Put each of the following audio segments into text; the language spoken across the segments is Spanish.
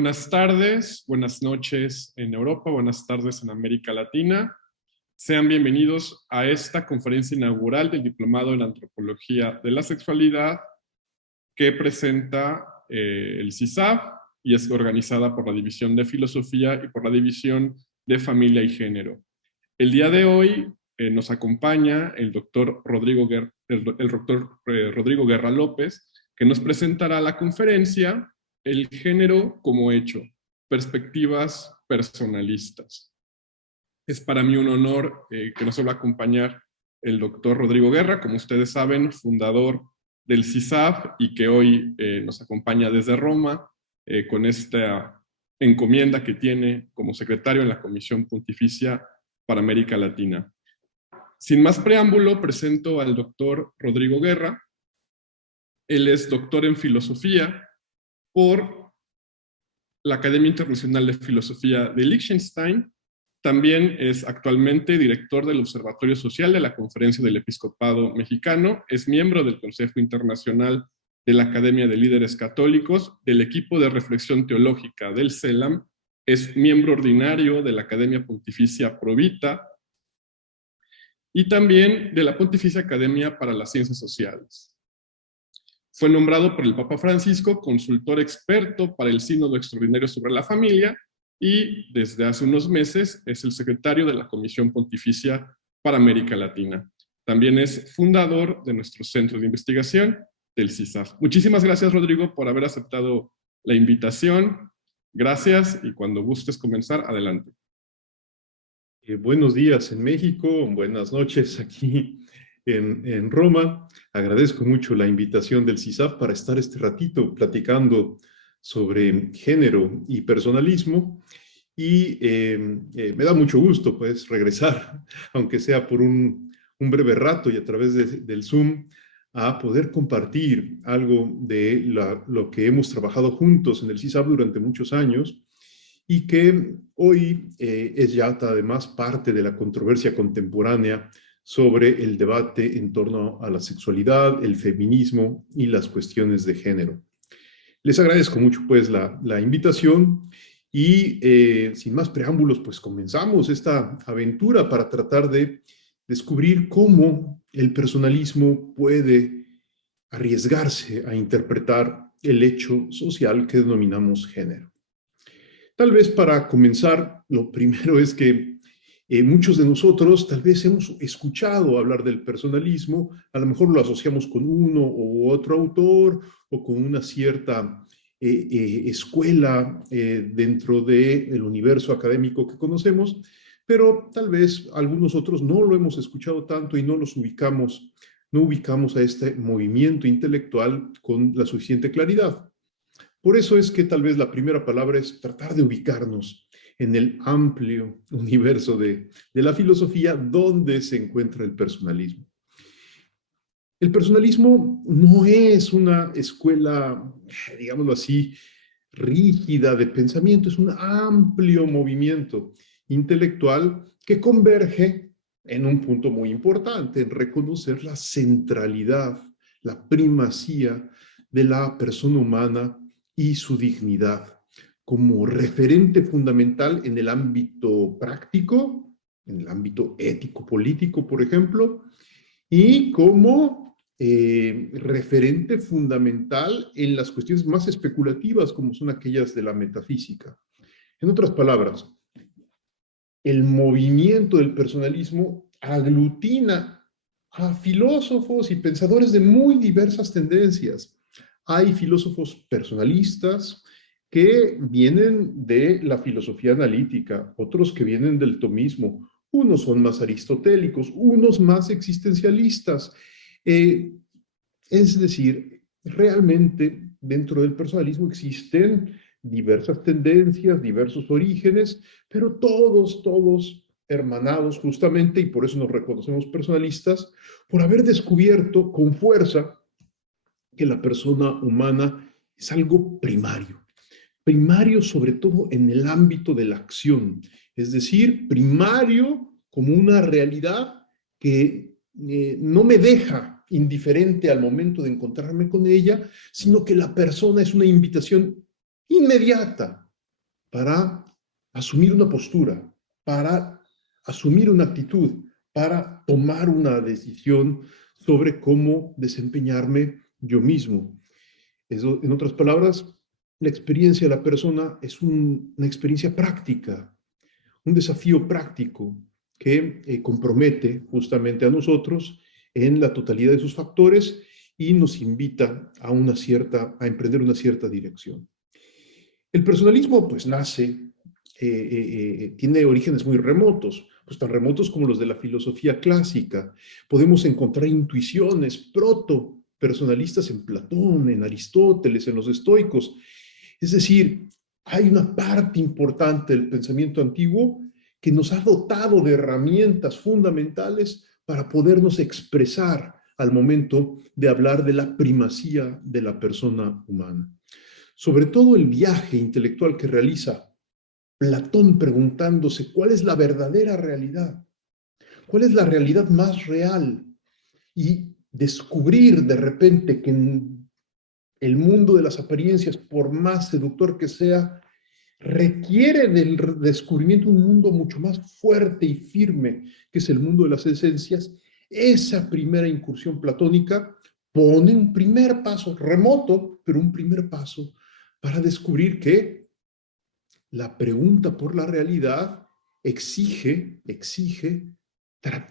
Buenas tardes, buenas noches en Europa, buenas tardes en América Latina. Sean bienvenidos a esta conferencia inaugural del Diplomado en Antropología de la Sexualidad que presenta el CISAF y es organizada por la División de Filosofía y por la División de Familia y Género. El día de hoy nos acompaña el doctor Rodrigo Guerra López, que nos presentará la conferencia El género como hecho, perspectivas personalistas. Es para mí un honor que nos va a acompañar el doctor Rodrigo Guerra, como ustedes saben, fundador del CISAF y que hoy nos acompaña desde Roma con esta encomienda que tiene como secretario en la Comisión Pontificia para América Latina. Sin más preámbulo, presento al doctor Rodrigo Guerra. Él es doctor en filosofía por la Academia Internacional de Filosofía de Liechtenstein. También es actualmente director del Observatorio Social de la Conferencia del Episcopado Mexicano. Es miembro del Consejo Internacional de la Academia de Líderes Católicos, del equipo de reflexión teológica del CELAM. Es miembro ordinario de la Academia Pontificia Pro Vita y también de la Pontificia Academia para las Ciencias Sociales. Fue nombrado por el Papa Francisco consultor experto para el Sínodo Extraordinario sobre la Familia y desde hace unos meses es el secretario de la Comisión Pontificia para América Latina. También es fundador de nuestro centro de investigación del CISAF. Muchísimas gracias, Rodrigo, por haber aceptado la invitación. Gracias y cuando gustes comenzar, adelante. Buenos días en México, buenas noches aquí en Roma. Agradezco mucho la invitación del CISAF para estar este ratito platicando sobre género y personalismo y me da mucho gusto pues regresar, aunque sea por un breve rato y a través del Zoom, a poder compartir algo de lo que hemos trabajado juntos en el CISAF durante muchos años y que hoy es ya además parte de la controversia contemporánea sobre el debate en torno a la sexualidad, el feminismo y las cuestiones de género. Les agradezco mucho pues la invitación y sin más preámbulos pues comenzamos esta aventura para tratar de descubrir cómo el personalismo puede arriesgarse a interpretar el hecho social que denominamos género. Tal vez para comenzar, lo primero es que muchos de nosotros tal vez hemos escuchado hablar del personalismo, a lo mejor lo asociamos con uno u otro autor o con una cierta escuela dentro del universo académico que conocemos, pero tal vez algunos otros no lo hemos escuchado tanto y no ubicamos a este movimiento intelectual con la suficiente claridad. Por eso es que tal vez la primera palabra es tratar de ubicarnos en el amplio universo de la filosofía donde se encuentra el personalismo. El personalismo no es una escuela, digámoslo así, rígida de pensamiento, es un amplio movimiento intelectual que converge en un punto muy importante, en reconocer la centralidad, la primacía de la persona humana y su dignidad como referente fundamental en el ámbito práctico, en el ámbito ético-político, por ejemplo, y como referente fundamental en las cuestiones más especulativas, como son aquellas de la metafísica. En otras palabras, el movimiento del personalismo aglutina a filósofos y pensadores de muy diversas tendencias. Hay filósofos personalistas que vienen de la filosofía analítica, otros que vienen del tomismo, unos son más aristotélicos, unos más existencialistas. Es decir, realmente dentro del personalismo existen diversas tendencias, diversos orígenes, pero todos hermanados justamente, y por eso nos reconocemos personalistas, por haber descubierto con fuerza que la persona humana es algo primario. Primario sobre todo en el ámbito de la acción, es decir, primario como una realidad que no me deja indiferente al momento de encontrarme con ella, sino que la persona es una invitación inmediata para asumir una postura, para asumir una actitud, para tomar una decisión sobre cómo desempeñarme yo mismo. Eso, en otras palabras, la experiencia de la persona es una experiencia práctica, un desafío práctico que compromete justamente a nosotros en la totalidad de sus factores y nos invita a emprender una cierta dirección. El personalismo pues tiene orígenes muy remotos, pues tan remotos como los de la filosofía clásica. Podemos encontrar intuiciones proto-personalistas en Platón, en Aristóteles, en los estoicos. Es decir, hay una parte importante del pensamiento antiguo que nos ha dotado de herramientas fundamentales para podernos expresar al momento de hablar de la primacía de la persona humana. Sobre todo el viaje intelectual que realiza Platón preguntándose cuál es la verdadera realidad, cuál es la realidad más real, y descubrir de repente que en el mundo de las apariencias, por más seductor que sea, requiere del descubrimiento de un mundo mucho más fuerte y firme, que es el mundo de las esencias. Esa primera incursión platónica pone un primer paso, remoto, pero un primer paso, para descubrir que la pregunta por la realidad exige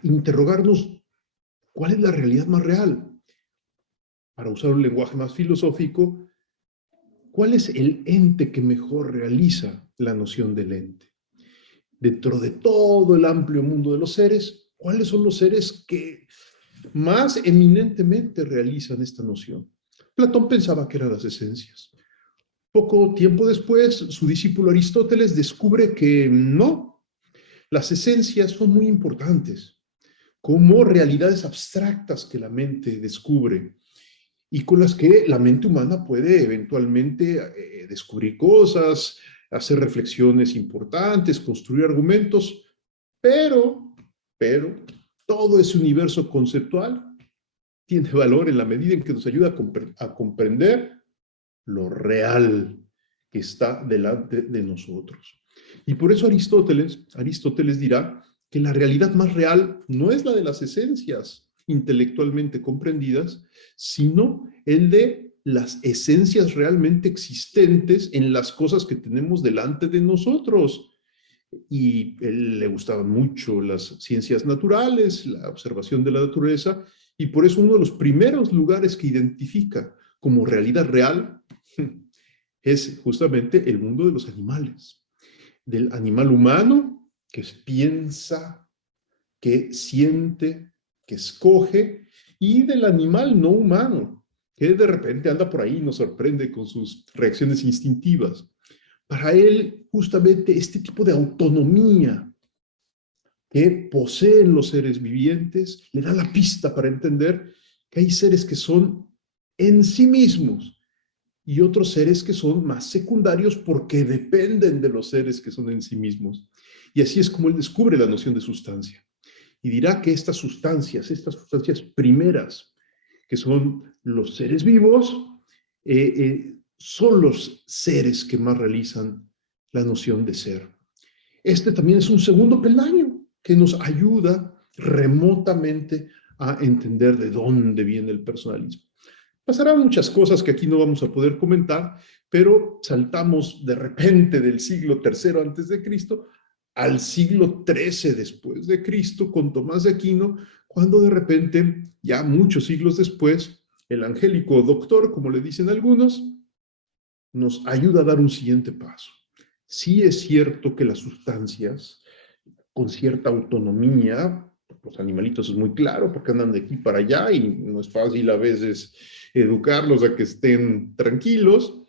interrogarnos cuál es la realidad más real. Para usar un lenguaje más filosófico, ¿cuál es el ente que mejor realiza la noción del ente? Dentro de todo el amplio mundo de los seres, ¿cuáles son los seres que más eminentemente realizan esta noción? Platón pensaba que eran las esencias. Poco tiempo después, su discípulo Aristóteles descubre que no, las esencias son muy importantes, como realidades abstractas que la mente descubre y con las que la mente humana puede eventualmente descubrir cosas, hacer reflexiones importantes, construir argumentos, pero, todo ese universo conceptual tiene valor en la medida en que nos ayuda a comprender lo real que está delante de nosotros. Y por eso Aristóteles dirá que la realidad más real no es la de las esencias intelectualmente comprendidas, sino el de las esencias realmente existentes en las cosas que tenemos delante de nosotros. Y él le gustaban mucho las ciencias naturales, la observación de la naturaleza, y por eso uno de los primeros lugares que identifica como realidad real es justamente el mundo de los animales, del animal humano que piensa, que siente, que escoge, y del animal no humano, que de repente anda por ahí y nos sorprende con sus reacciones instintivas. Para él, justamente este tipo de autonomía que poseen los seres vivientes le da la pista para entender que hay seres que son en sí mismos y otros seres que son más secundarios porque dependen de los seres que son en sí mismos. Y así es como él descubre la noción de sustancia. Y dirá que estas sustancias primeras, que son los seres vivos, son los seres que más realizan la noción de ser. Este también es un segundo peldaño que nos ayuda remotamente a entender de dónde viene el personalismo. Pasarán muchas cosas que aquí no vamos a poder comentar, pero saltamos de repente del siglo III antes de Cristo al siglo XIII después de Cristo con Tomás de Aquino, cuando de repente, ya muchos siglos después, el angélico doctor, como le dicen algunos, nos ayuda a dar un siguiente paso. Sí es cierto que las sustancias, con cierta autonomía, los animalitos es muy claro porque andan de aquí para allá y no es fácil a veces educarlos a que estén tranquilos.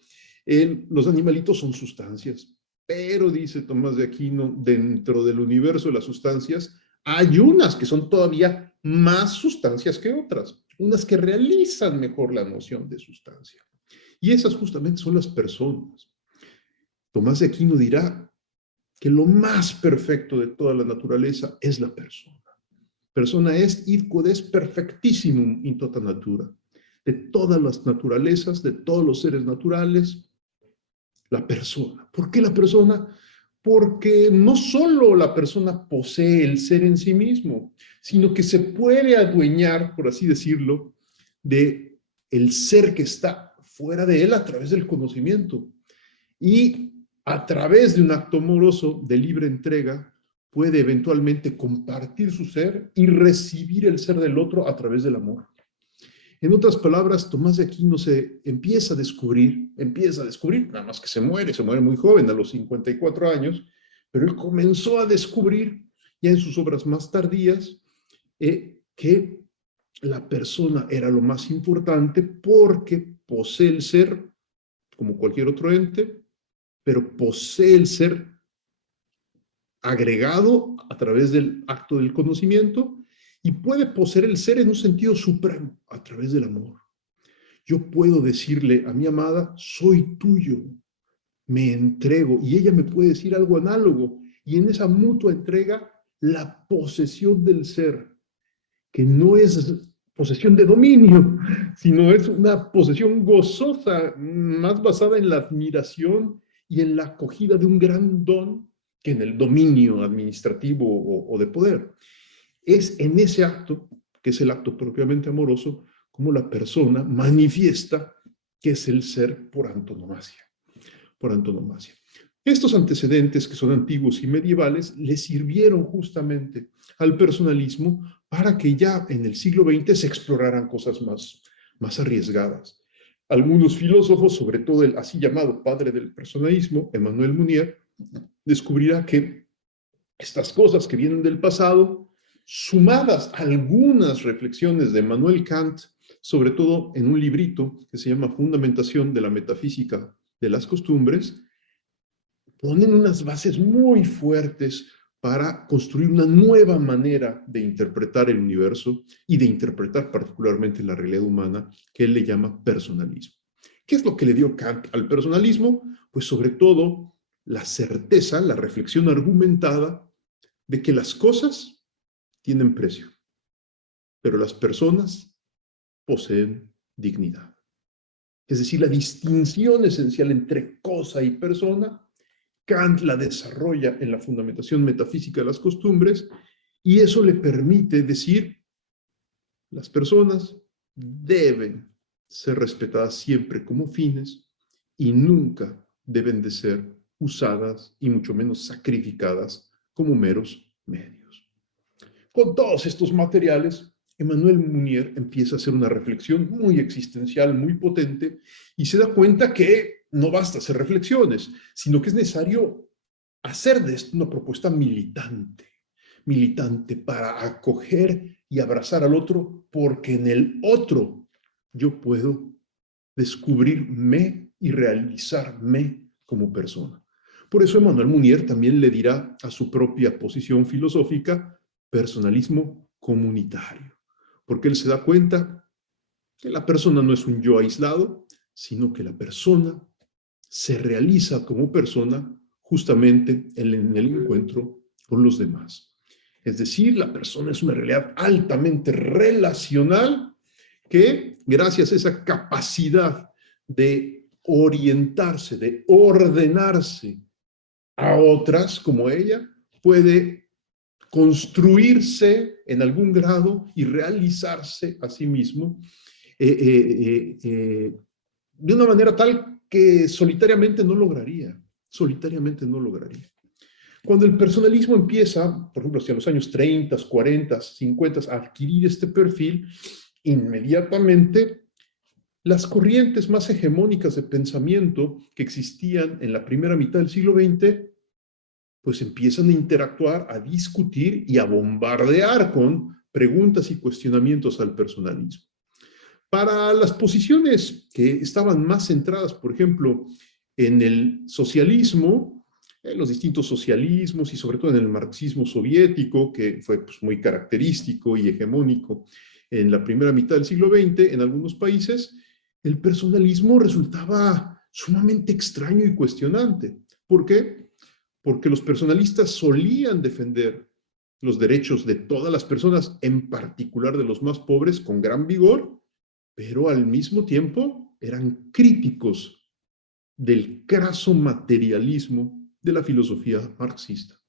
Los animalitos son sustancias, pero dice Tomás de Aquino, dentro del universo de las sustancias hay unas que son todavía más sustancias que otras, unas que realizan mejor la noción de sustancia. Y esas justamente son las personas. Tomás de Aquino dirá que lo más perfecto de toda la naturaleza es la persona. Persona est id quod est perfectissimum in tota natura. De todas las naturalezas, de todos los seres naturales, la persona. ¿Por qué la persona? Porque no solo la persona posee el ser en sí mismo, sino que se puede adueñar, por así decirlo, de el ser que está fuera de él a través del conocimiento. Y a través de un acto amoroso de libre entrega, puede eventualmente compartir su ser y recibir el ser del otro a través del amor. En otras palabras, Tomás de Aquino se empieza a descubrir, nada más que se muere muy joven, a los 54 años, pero él comenzó a descubrir, ya en sus obras más tardías, que la persona era lo más importante porque posee el ser como cualquier otro ente, pero posee el ser agregado a través del acto del conocimiento y puede poseer el ser en un sentido supremo a través del amor. Yo puedo decirle a mi amada, soy tuyo, me entrego, y ella me puede decir algo análogo, y en esa mutua entrega, la posesión del ser, que no es posesión de dominio, sino es una posesión gozosa, más basada en la admiración y en la acogida de un gran don que en el dominio administrativo o de poder. Es en ese acto, que es el acto propiamente amoroso, como la persona manifiesta que es el ser por antonomasia. Por antonomasia. Estos antecedentes, que son antiguos y medievales, le sirvieron justamente al personalismo para que ya en el siglo XX se exploraran cosas más arriesgadas. Algunos filósofos, sobre todo el así llamado padre del personalismo, Emmanuel Mounier, descubrirá que estas cosas que vienen del pasado, sumadas a algunas reflexiones de Emmanuel Kant, sobre todo en un librito que se llama Fundamentación de la Metafísica de las Costumbres, ponen unas bases muy fuertes para construir una nueva manera de interpretar el universo y de interpretar particularmente la realidad humana, que él le llama personalismo. ¿Qué es lo que le dio Kant al personalismo? Pues sobre todo la certeza, la reflexión argumentada de que las cosas tienen precio, pero las personas poseen dignidad. Es decir, la distinción esencial entre cosa y persona, Kant la desarrolla en la fundamentación metafísica de las costumbres, y eso le permite decir, las personas deben ser respetadas siempre como fines y nunca deben de ser usadas y mucho menos sacrificadas como meros medios. Con todos estos materiales, Emmanuel Mounier empieza a hacer una reflexión muy existencial, muy potente, y se da cuenta que no basta hacer reflexiones, sino que es necesario hacer de esto una propuesta militante para acoger y abrazar al otro, porque en el otro yo puedo descubrirme y realizarme como persona. Por eso Emmanuel Mounier también le dirá a su propia posición filosófica personalismo comunitario, porque él se da cuenta que la persona no es un yo aislado, sino que la persona se realiza como persona justamente en el encuentro con los demás. Es decir, la persona es una realidad altamente relacional que, gracias a esa capacidad de orientarse, de ordenarse a otras como ella, puede construirse en algún grado y realizarse a sí mismo de una manera tal que solitariamente no lograría. Cuando el personalismo empieza, por ejemplo, hacia los años 30, 40, 50, a adquirir este perfil, inmediatamente las corrientes más hegemónicas de pensamiento que existían en la primera mitad del siglo XX, pues empiezan a interactuar, a discutir y a bombardear con preguntas y cuestionamientos al personalismo. Para las posiciones que estaban más centradas, por ejemplo, en el socialismo, en los distintos socialismos y sobre todo en el marxismo soviético, que fue pues, muy característico y hegemónico en la primera mitad del siglo XX en algunos países, el personalismo resultaba sumamente extraño y cuestionante. ¿Por qué? Porque los personalistas solían defender los derechos de todas las personas, en particular de los más pobres, con gran vigor, pero al mismo tiempo eran críticos del craso materialismo de la filosofía marxista.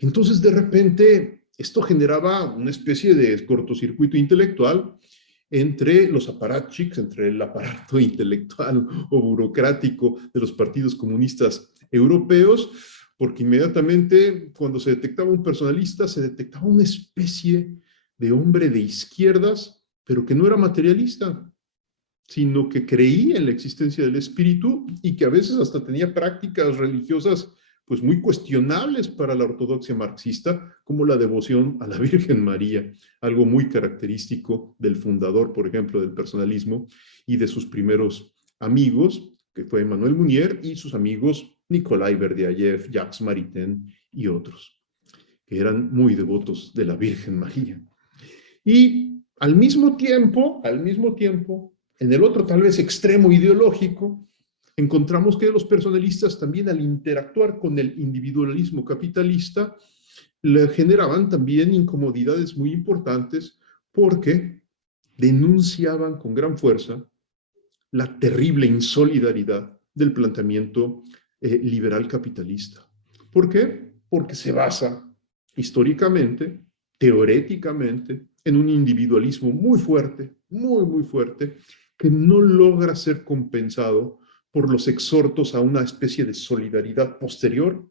Entonces, de repente, esto generaba una especie de cortocircuito intelectual entre los aparatchiks, entre el aparato intelectual o burocrático de los partidos comunistas europeos, porque inmediatamente cuando se detectaba un personalista, se detectaba una especie de hombre de izquierdas, pero que no era materialista, sino que creía en la existencia del espíritu y que a veces hasta tenía prácticas religiosas pues muy cuestionables para la ortodoxia marxista, como la devoción a la Virgen María, algo muy característico del fundador, por ejemplo, del personalismo y de sus primeros amigos, que fue Emmanuel Mounier, y sus amigos Nikolai Berdyaev, Jacques Maritain y otros, que eran muy devotos de la Virgen María. Y al mismo tiempo, en el otro tal vez extremo ideológico, encontramos que los personalistas también al interactuar con el individualismo capitalista le generaban también incomodidades muy importantes porque denunciaban con gran fuerza la terrible insolidaridad del planteamiento liberal capitalista. ¿Por qué? Porque se basa históricamente, teoréticamente, en un individualismo muy fuerte, muy fuerte, que no logra ser compensado por los exhortos a una especie de solidaridad posterior.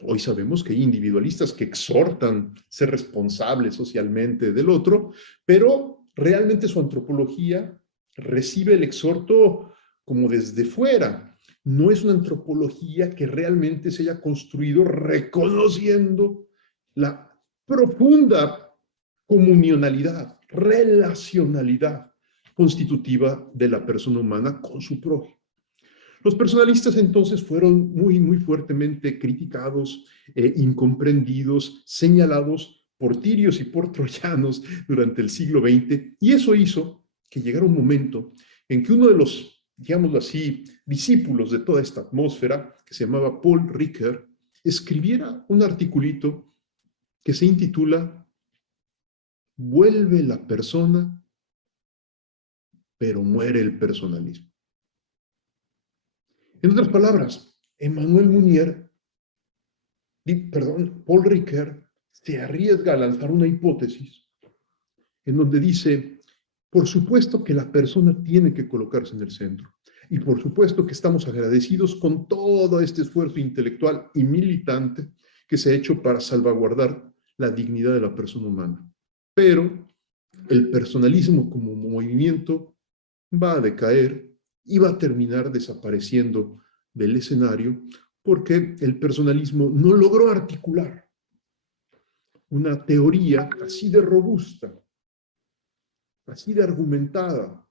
Hoy sabemos que hay individualistas que exhortan ser responsables socialmente del otro, pero realmente su antropología recibe el exhorto como desde fuera. No es una antropología que realmente se haya construido reconociendo la profunda comunionalidad, relacionalidad constitutiva de la persona humana con su prójimo. Los personalistas entonces fueron muy fuertemente criticados, incomprendidos, señalados por tirios y por troyanos durante el siglo XX, y eso hizo que llegara un momento en que uno de los, digámoslo así, discípulos de toda esta atmósfera, que se llamaba Paul Ricoeur, escribiera un articulito que se intitula "Vuelve la persona, pero muere el personalismo". En otras palabras, Paul Ricoeur se arriesga a lanzar una hipótesis en donde dice, por supuesto que la persona tiene que colocarse en el centro, y por supuesto que estamos agradecidos con todo este esfuerzo intelectual y militante que se ha hecho para salvaguardar la dignidad de la persona humana. Pero el personalismo como movimiento va a decaer y va a terminar desapareciendo del escenario porque el personalismo no logró articular una teoría así de robusta, así de argumentada,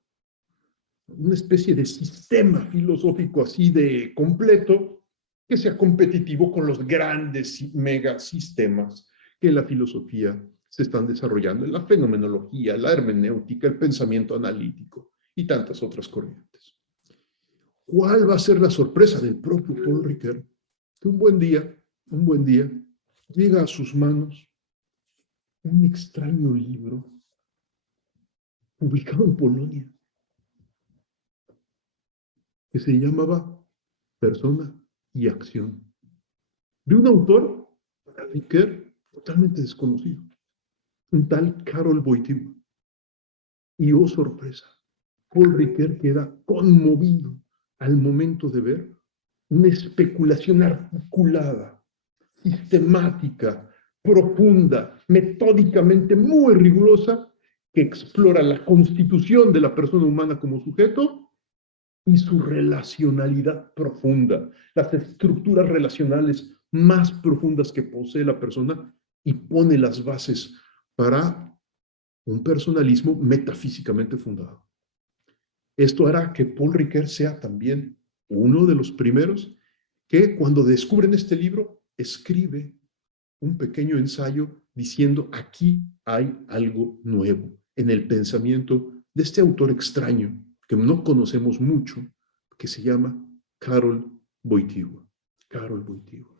una especie de sistema filosófico así de completo que sea competitivo con los grandes megasistemas que en la filosofía se están desarrollando, en la fenomenología, la hermenéutica, el pensamiento analítico y tantas otras corrientes. ¿Cuál va a ser la sorpresa del propio Paul Ricoeur? Que un buen día, llega a sus manos un extraño libro publicado en Polonia que se llamaba Persona y Acción, de un autor, para Ricoeur, totalmente desconocido, un tal Karol Wojtyła. Y oh sorpresa, Paul Ricoeur queda conmovido al momento de ver una especulación articulada, sistemática, profunda, metódicamente muy rigurosa, que explora la constitución de la persona humana como sujeto y su relacionalidad profunda, las estructuras relacionales más profundas que posee la persona y pone las bases para un personalismo metafísicamente fundado. Esto hará que Paul Ricoeur sea también uno de los primeros que cuando descubren este libro escribe un pequeño ensayo diciendo aquí hay algo nuevo en el pensamiento de este autor extraño que no conocemos mucho, que se llama Karol Wojtyła. Karol Wojtyła.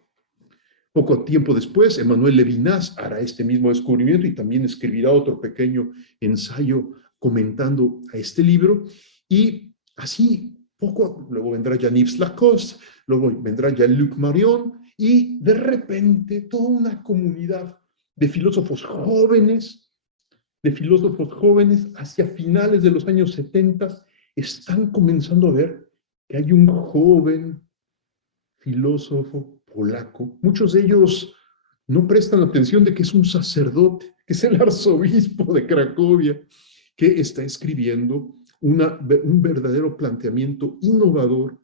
Poco tiempo después, Emmanuel Levinas hará este mismo descubrimiento y también escribirá otro pequeño ensayo comentando a este libro, y así luego vendrá Jean-Yves Lacoste, luego vendrá Jean-Luc Marion, y de repente toda una comunidad de filósofos jóvenes hacia finales de los años 70 están comenzando a ver que hay un joven filósofo polaco. Muchos de ellos no prestan atención de que es un sacerdote, que es el arzobispo de Cracovia, que está escribiendo un verdadero planteamiento innovador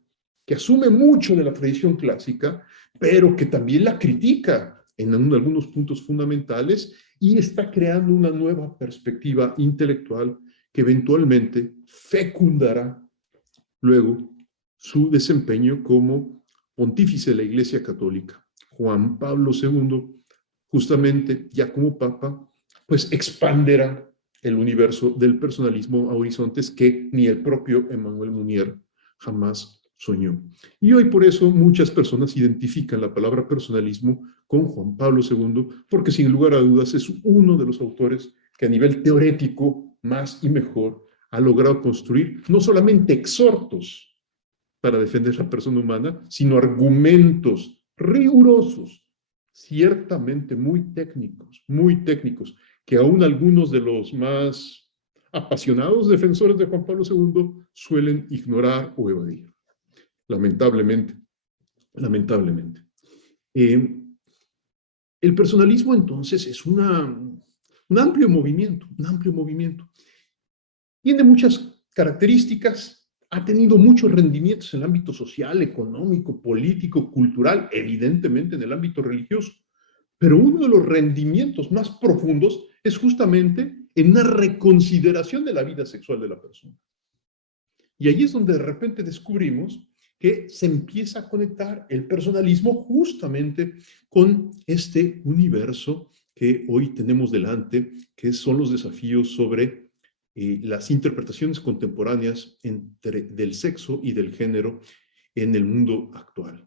que asume mucho de la tradición clásica, pero que también la critica en algunos puntos fundamentales y está creando una nueva perspectiva intelectual que eventualmente fecundará luego su desempeño como pontífice de la Iglesia Católica. Juan Pablo II, justamente ya como papa, pues expanderá el universo del personalismo a horizontes que ni el propio Emmanuel Mounier jamás soñó. Y hoy por eso muchas personas identifican la palabra personalismo con Juan Pablo II, porque sin lugar a dudas es uno de los autores que a nivel teórico más y mejor ha logrado construir no solamente exhortos para defender la persona humana, sino argumentos rigurosos, ciertamente muy técnicos, que aún algunos de los más apasionados defensores de Juan Pablo II suelen ignorar o evadir. Lamentablemente. El personalismo entonces es un amplio movimiento, Tiene muchas características, ha tenido muchos rendimientos en el ámbito social, económico, político, cultural, evidentemente en el ámbito religioso. Pero uno de los rendimientos más profundos es justamente en una reconsideración de la vida sexual de la persona. Y ahí es donde de repente descubrimos que se empieza a conectar el personalismo justamente con este universo que hoy tenemos delante, que son los desafíos sobre las interpretaciones contemporáneas del sexo y del género en el mundo actual.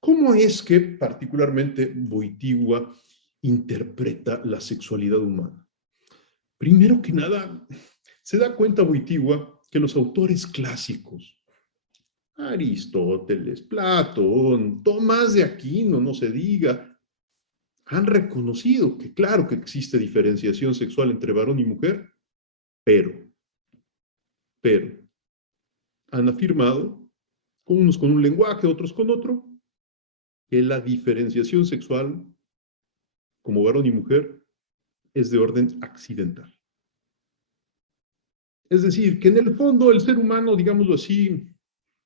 ¿Cómo es que particularmente Wojtyła interpreta la sexualidad humana? Primero que nada, se da cuenta Wojtyła que los autores clásicos, Aristóteles, Platón, Tomás de Aquino, no se diga, han reconocido que claro que existe diferenciación sexual entre varón y mujer, pero han afirmado, unos con un lenguaje, otros con otro, que la diferenciación sexual como varón y mujer es de orden accidental. Es decir, que en el fondo el ser humano, digámoslo así,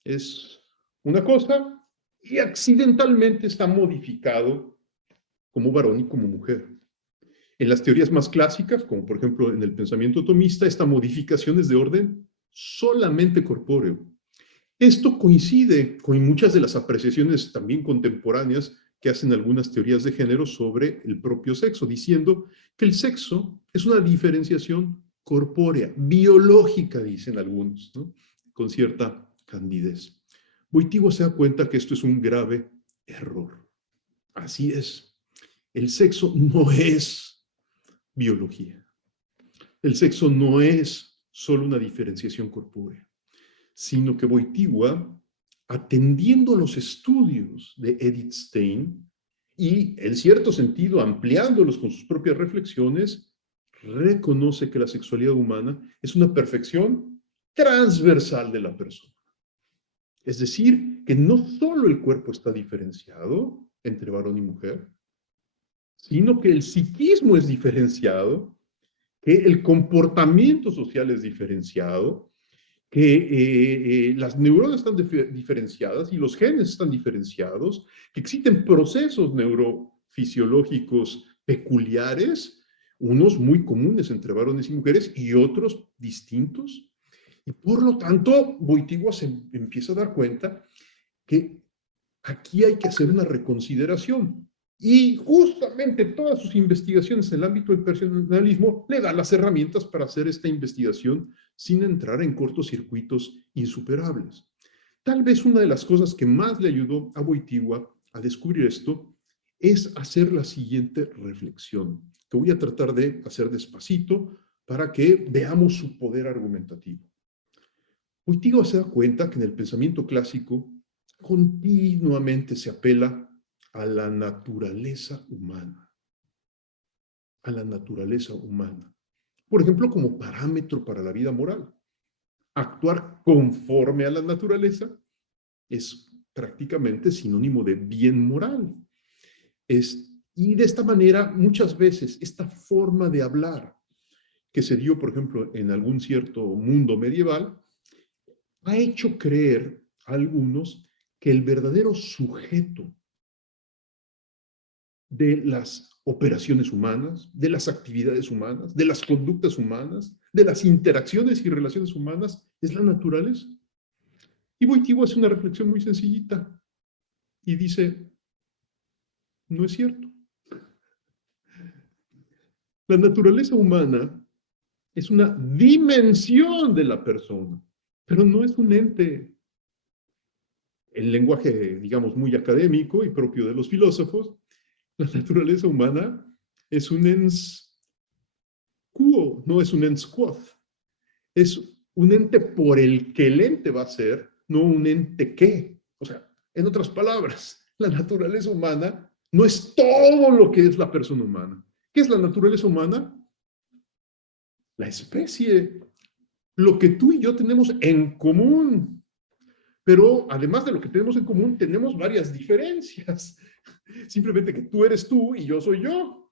es una cosa y accidentalmente está modificado como varón y como mujer. En las teorías más clásicas, como por ejemplo en el pensamiento tomista, esta modificación es de orden solamente corpóreo. Esto coincide con muchas de las apreciaciones también contemporáneas que hacen algunas teorías de género sobre el propio sexo, diciendo que el sexo es una diferenciación corpórea, biológica, dicen algunos, ¿no? Con cierta candidez. Wojtyła se da cuenta que esto es un grave error. Así es. El sexo no es biología. El sexo no es solo una diferenciación corpórea, sino que Wojtyła, atendiendo a los estudios de Edith Stein y, en cierto sentido, ampliándolos con sus propias reflexiones, reconoce que la sexualidad humana es una perfección transversal de la persona. Es decir, que no solo el cuerpo está diferenciado entre varón y mujer, sino que el psiquismo es diferenciado, que el comportamiento social es diferenciado, que las neuronas están diferenciadas y los genes están diferenciados, que existen procesos neurofisiológicos peculiares, unos muy comunes entre varones y mujeres y otros distintos. Y por lo tanto, Wojtyła se empieza a dar cuenta que aquí hay que hacer una reconsideración. Y justamente todas sus investigaciones en el ámbito del personalismo le dan las herramientas para hacer esta investigación sin entrar en cortocircuitos insuperables. Tal vez una de las cosas que más le ayudó a Wojtyła a descubrir esto es hacer la siguiente reflexión, que voy a tratar de hacer despacito para que veamos su poder argumentativo. Wojtyła se da cuenta que en el pensamiento clásico continuamente se apela a la naturaleza humana, a la naturaleza humana. Por ejemplo, como parámetro para la vida moral. Actuar conforme a la naturaleza es prácticamente sinónimo de bien moral. Y de esta manera, muchas veces, esta forma de hablar que se dio, por ejemplo, en algún cierto mundo medieval, ha hecho creer a algunos que el verdadero sujeto de las operaciones humanas, de las actividades humanas, de las conductas humanas, de las interacciones y relaciones humanas, es la naturaleza. Y Wojtyła hace una reflexión muy sencillita y dice, no es cierto. La naturaleza humana es una dimensión de la persona, pero no es un ente. El lenguaje, digamos, muy académico y propio de los filósofos, la naturaleza humana es un ens quo, no es un ens quod. Es un ente por el que el ente va a ser, no un ente que. O sea, en otras palabras, la naturaleza humana no es todo lo que es la persona humana. ¿Qué es la naturaleza humana? La especie, lo que tú y yo tenemos en común. Pero además de lo que tenemos en común, tenemos varias diferencias. Simplemente que tú eres tú y yo soy yo.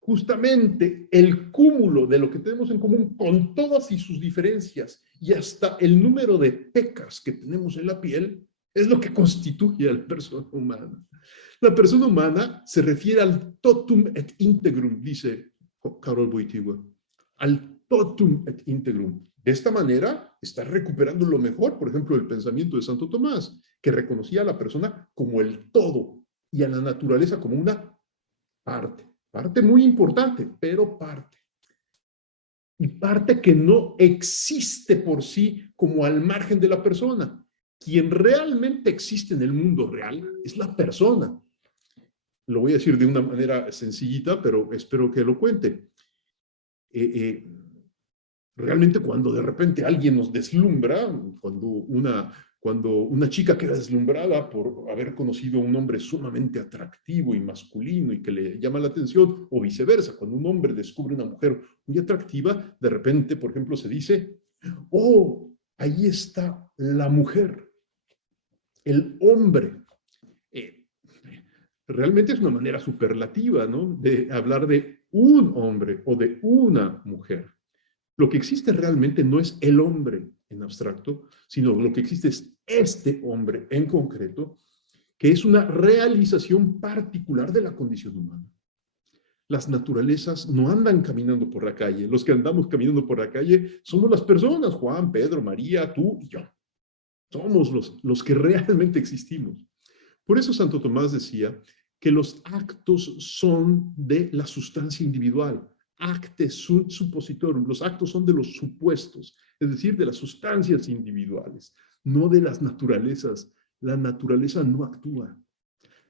Justamente el cúmulo de lo que tenemos en común con todas y sus diferencias y hasta el número de pecas que tenemos en la piel es lo que constituye a la persona humana. La persona humana se refiere al totum et integrum, dice Karol Wojtyła, al totum et integrum. De esta manera está recuperando lo mejor, por ejemplo, del pensamiento de Santo Tomás, que reconocía a la persona como el todo y a la naturaleza como una parte. Parte muy importante, pero parte. Y parte que no existe por sí como al margen de la persona. Quien realmente existe en el mundo real es la persona. Lo voy a decir de una manera sencillita, pero espero que lo cuente. Realmente cuando de repente alguien nos deslumbra, cuando una chica queda deslumbrada por haber conocido a un hombre sumamente atractivo y masculino y que le llama la atención, o viceversa, cuando un hombre descubre una mujer muy atractiva, de repente, por ejemplo, se dice, oh, ahí está la mujer, el hombre. Realmente es una manera superlativa, ¿no?, de hablar de un hombre o de una mujer. Lo que existe realmente no es el hombre en abstracto, sino lo que existe es este hombre en concreto, que es una realización particular de la condición humana. Las naturalezas no andan caminando por la calle. Los que andamos caminando por la calle somos las personas, Juan, Pedro, María, tú y yo. Somos los que realmente existimos. Por eso Santo Tomás decía que los actos son de la sustancia individual. Acte sunt suppositorum. Los actos son de los supuestos, es decir, de las sustancias individuales, no de las naturalezas. La naturaleza no actúa.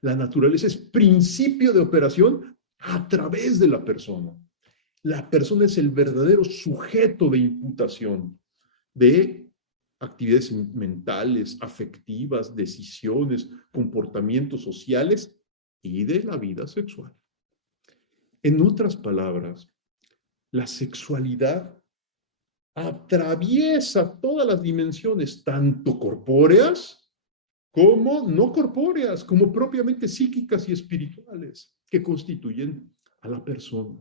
La naturaleza es principio de operación a través de la persona. La persona es el verdadero sujeto de imputación de actividades mentales, afectivas, decisiones, comportamientos sociales y de la vida sexual. En otras palabras, la sexualidad atraviesa todas las dimensiones, tanto corpóreas como no corpóreas, como propiamente psíquicas y espirituales, que constituyen a la persona.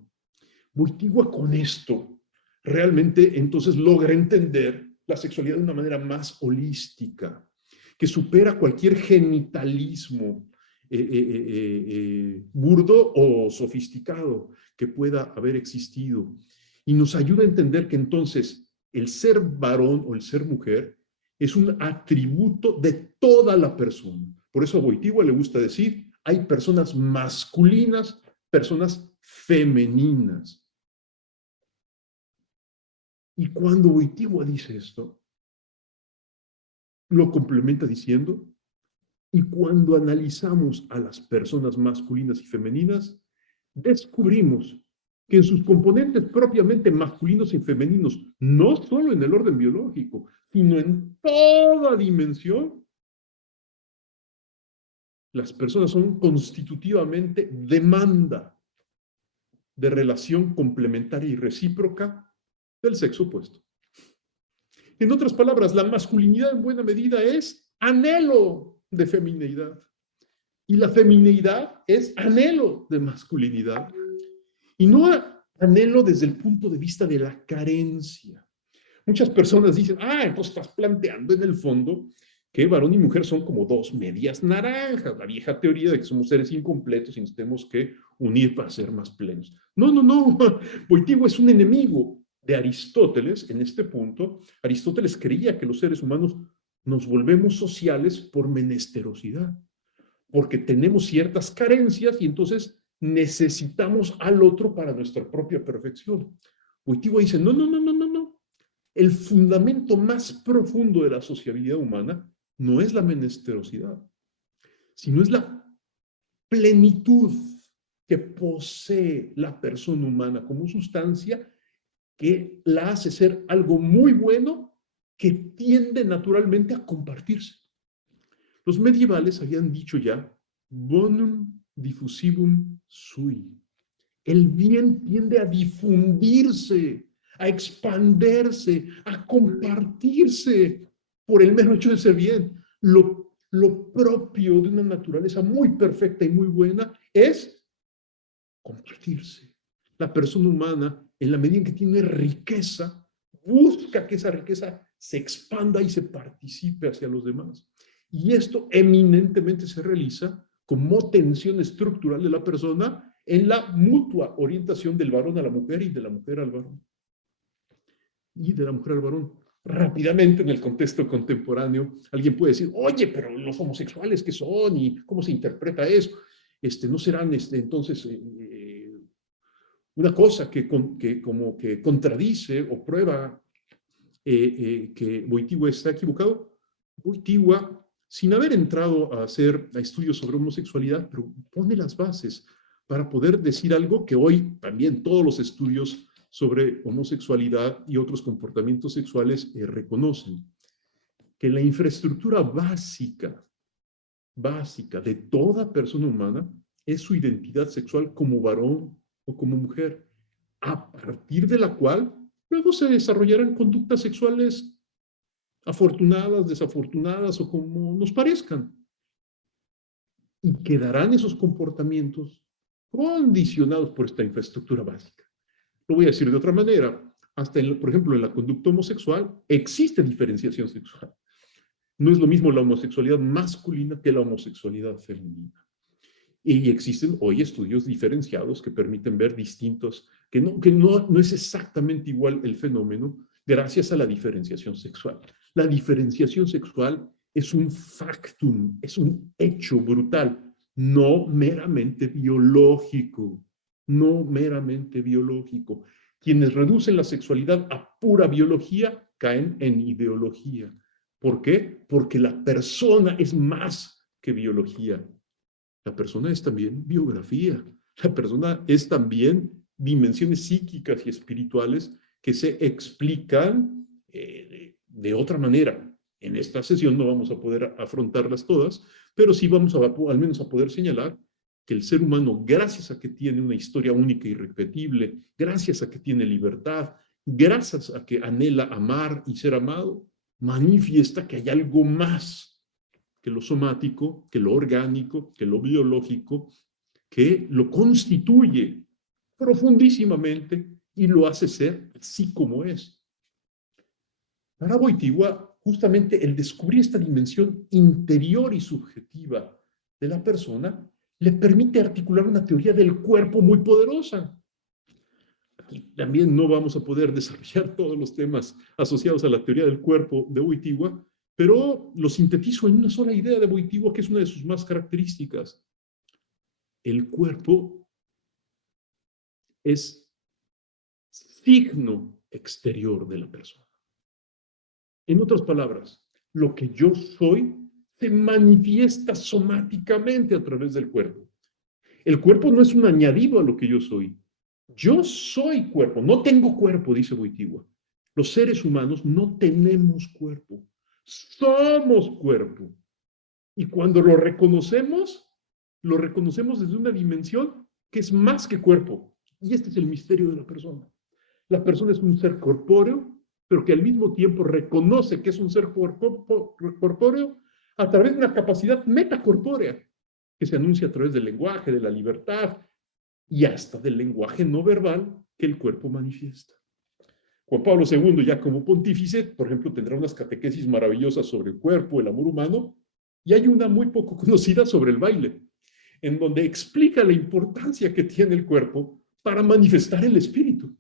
Wojtyła con esto realmente entonces logra entender la sexualidad de una manera más holística, que supera cualquier genitalismo burdo o sofisticado que pueda haber existido. Y nos ayuda a entender que entonces el ser varón o el ser mujer es un atributo de toda la persona. Por eso a Wojtyła le gusta decir, hay personas masculinas, personas femeninas. Y cuando Wojtyła dice esto, lo complementa diciendo, y cuando analizamos a las personas masculinas y femeninas, descubrimos que en sus componentes propiamente masculinos y femeninos, no solo en el orden biológico, sino en toda dimensión, las personas son constitutivamente demanda de relación complementaria y recíproca del sexo opuesto. En otras palabras, la masculinidad en buena medida es anhelo de femineidad y la femineidad es anhelo de masculinidad. Y no anhelo desde el punto de vista de la carencia. Muchas personas dicen, entonces estás planteando en el fondo que varón y mujer son como dos medias naranjas, la vieja teoría de que somos seres incompletos y nos tenemos que unir para ser más plenos. No, no, no, Wojtyła es un enemigo de Aristóteles en este punto. Aristóteles creía que los seres humanos nos volvemos sociales por menesterosidad, porque tenemos ciertas carencias y entonces necesitamos al otro para nuestra propia perfección. Wojtyła dice, no, no, no, no, no, no. El fundamento más profundo de la sociabilidad humana no es la menesterosidad, sino es la plenitud que posee la persona humana como sustancia que la hace ser algo muy bueno que tiende naturalmente a compartirse. Los medievales habían dicho ya, bonum diffusivum sui. El bien tiende a difundirse, a expandirse, a compartirse por el mero hecho de ser bien. Lo propio de una naturaleza muy perfecta y muy buena es compartirse. La persona humana, en la medida en que tiene riqueza, busca que esa riqueza se expanda y se participe hacia los demás. Y esto eminentemente se realiza como tensión estructural de la persona en la mutua orientación del varón a la mujer y de la mujer al varón. Y de la mujer al varón. Rápidamente, en el contexto contemporáneo, alguien puede decir, oye, pero los homosexuales, ¿qué son? ¿Y cómo se interpreta eso? ¿No serán entonces una cosa que como que contradice o prueba que Wojtyła está equivocado? Wojtyła, sin haber entrado a hacer estudios sobre homosexualidad, pero pone las bases para poder decir algo que hoy también todos los estudios sobre homosexualidad y otros comportamientos sexuales reconocen, que la infraestructura básica de toda persona humana es su identidad sexual como varón o como mujer, a partir de la cual luego se desarrollarán conductas sexuales afortunadas, desafortunadas o como nos parezcan. Y quedarán esos comportamientos condicionados por esta infraestructura básica. Lo voy a decir de otra manera. Hasta, por ejemplo, en la conducta homosexual existe diferenciación sexual. No es lo mismo la homosexualidad masculina que la homosexualidad femenina. Y existen hoy estudios diferenciados que permiten ver distintos, que no es exactamente igual el fenómeno gracias a la diferenciación sexual. La diferenciación sexual es un factum, es un hecho brutal, no meramente biológico, no meramente biológico. Quienes reducen la sexualidad a pura biología caen en ideología. ¿Por qué? Porque la persona es más que biología. La persona es también biografía. La persona es también dimensiones psíquicas y espirituales que se explican de otra manera. En esta sesión no vamos a poder afrontarlas todas, pero sí vamos al menos a poder señalar que el ser humano, gracias a que tiene una historia única y irrepetible, gracias a que tiene libertad, gracias a que anhela amar y ser amado, manifiesta que hay algo más que lo somático, que lo orgánico, que lo biológico, que lo constituye profundísimamente y lo hace ser así como es. Para Wojtyła, justamente el descubrir esta dimensión interior y subjetiva de la persona le permite articular una teoría del cuerpo muy poderosa. Aquí también no vamos a poder desarrollar todos los temas asociados a la teoría del cuerpo de Wojtyła, pero lo sintetizo en una sola idea de Wojtyła, que es una de sus más características. El cuerpo es signo exterior de la persona. En otras palabras, lo que yo soy se manifiesta somáticamente a través del cuerpo. El cuerpo no es un añadido a lo que yo soy. Yo soy cuerpo, no tengo cuerpo, dice Wojtyła. Los seres humanos no tenemos cuerpo, somos cuerpo. Y cuando lo reconocemos desde una dimensión que es más que cuerpo. Y este es el misterio de la persona. La persona es un ser corpóreo, pero que al mismo tiempo reconoce que es un ser corpóreo a través de una capacidad metacorpórea que se anuncia a través del lenguaje, de la libertad y hasta del lenguaje no verbal que el cuerpo manifiesta. Juan Pablo II, ya como pontífice, por ejemplo, tendrá unas catequesis maravillosas sobre el cuerpo, el amor humano, y hay una muy poco conocida sobre el baile, en donde explica la importancia que tiene el cuerpo para manifestar el espíritu.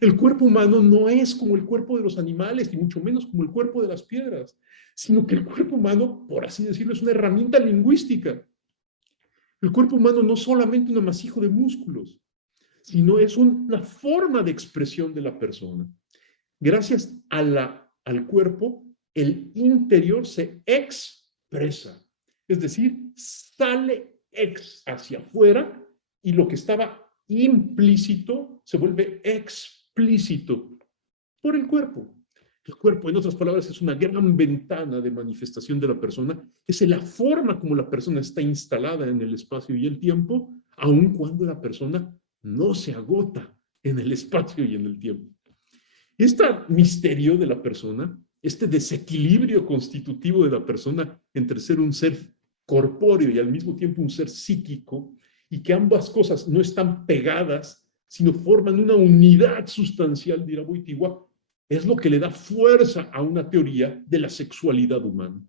El cuerpo humano no es como el cuerpo de los animales, y mucho menos como el cuerpo de las piedras, sino que el cuerpo humano, por así decirlo, es una herramienta lingüística. El cuerpo humano no es solamente un amasijo de músculos, sino es una forma de expresión de la persona. Gracias al cuerpo, el interior se expresa, es decir, sale hacia afuera y lo que estaba implícito se vuelve explícito por el cuerpo. El cuerpo, en otras palabras, es una gran ventana de manifestación de la persona, es la forma como la persona está instalada en el espacio y el tiempo, aun cuando la persona no se agota en el espacio y en el tiempo. Este misterio de la persona, este desequilibrio constitutivo de la persona entre ser un ser corpóreo y al mismo tiempo un ser psíquico, y que ambas cosas no están pegadas, sino forman una unidad sustancial, dirá Wojtyła, es lo que le da fuerza a una teoría de la sexualidad humana.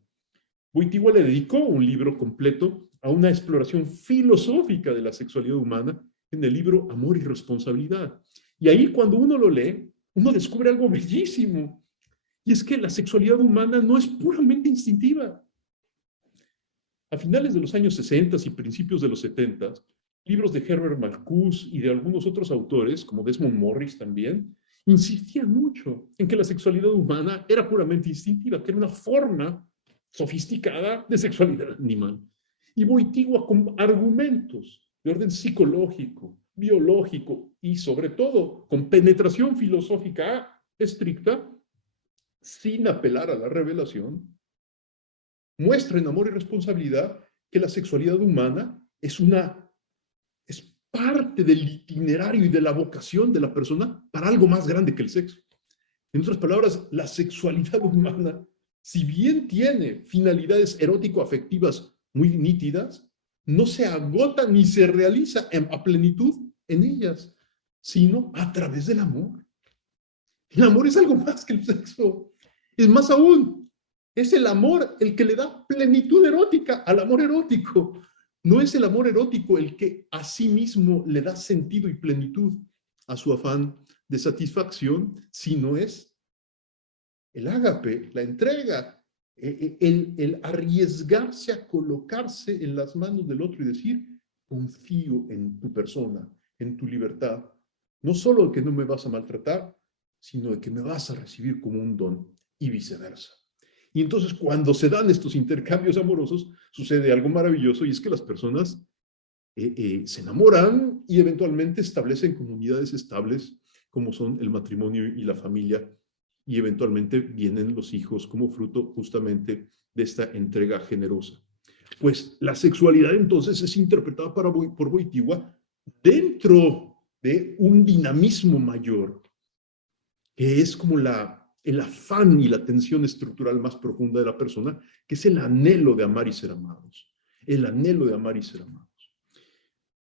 Wojtyła le dedicó un libro completo a una exploración filosófica de la sexualidad humana en el libro Amor y Responsabilidad. Y ahí cuando uno lo lee, uno descubre algo bellísimo. Y es que la sexualidad humana no es puramente instintiva. A finales de los años 60 y principios de los 70, libros de Herbert Marcuse y de algunos otros autores, como Desmond Morris también, insistían mucho en que la sexualidad humana era puramente instintiva, que era una forma sofisticada de sexualidad animal. Y Wojtyła con argumentos de orden psicológico, biológico y sobre todo con penetración filosófica estricta, sin apelar a la revelación, muestra en Amor y Responsabilidad que la sexualidad humana es parte del itinerario y de la vocación de la persona para algo más grande que el sexo. En otras palabras, la sexualidad humana, si bien tiene finalidades erótico-afectivas muy nítidas, no se agota ni se realiza a plenitud en ellas, sino a través del amor. El amor es algo más que el sexo. Es más aún, es el amor el que le da plenitud erótica al amor erótico. No es el amor erótico el que a sí mismo le da sentido y plenitud a su afán de satisfacción, sino es el ágape, la entrega, el arriesgarse a colocarse en las manos del otro y decir, confío en tu persona, en tu libertad. No solo que no me vas a maltratar, sino de que me vas a recibir como un don y viceversa. Y entonces cuando se dan estos intercambios amorosos, sucede algo maravilloso y es que las personas se enamoran y eventualmente establecen comunidades estables como son el matrimonio y la familia, y eventualmente vienen los hijos como fruto justamente de esta entrega generosa. Pues la sexualidad entonces es interpretada por Wojtyła dentro de un dinamismo mayor, que es como el afán y la tensión estructural más profunda de la persona, que es el anhelo de amar y ser amados. El anhelo de amar y ser amados.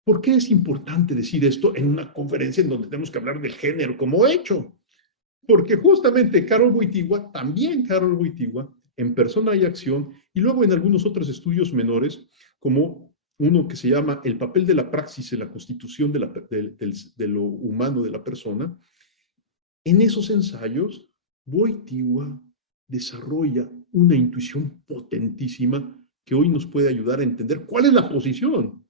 ¿Por qué es importante decir esto en una conferencia en donde tenemos que hablar del género como hecho? Porque justamente Karol Wojtyła, en Persona y Acción, y luego en algunos otros estudios menores, como uno que se llama El papel de la praxis en la constitución de lo humano de la persona, en esos ensayos, Wojtyła desarrolla una intuición potentísima que hoy nos puede ayudar a entender cuál es la posición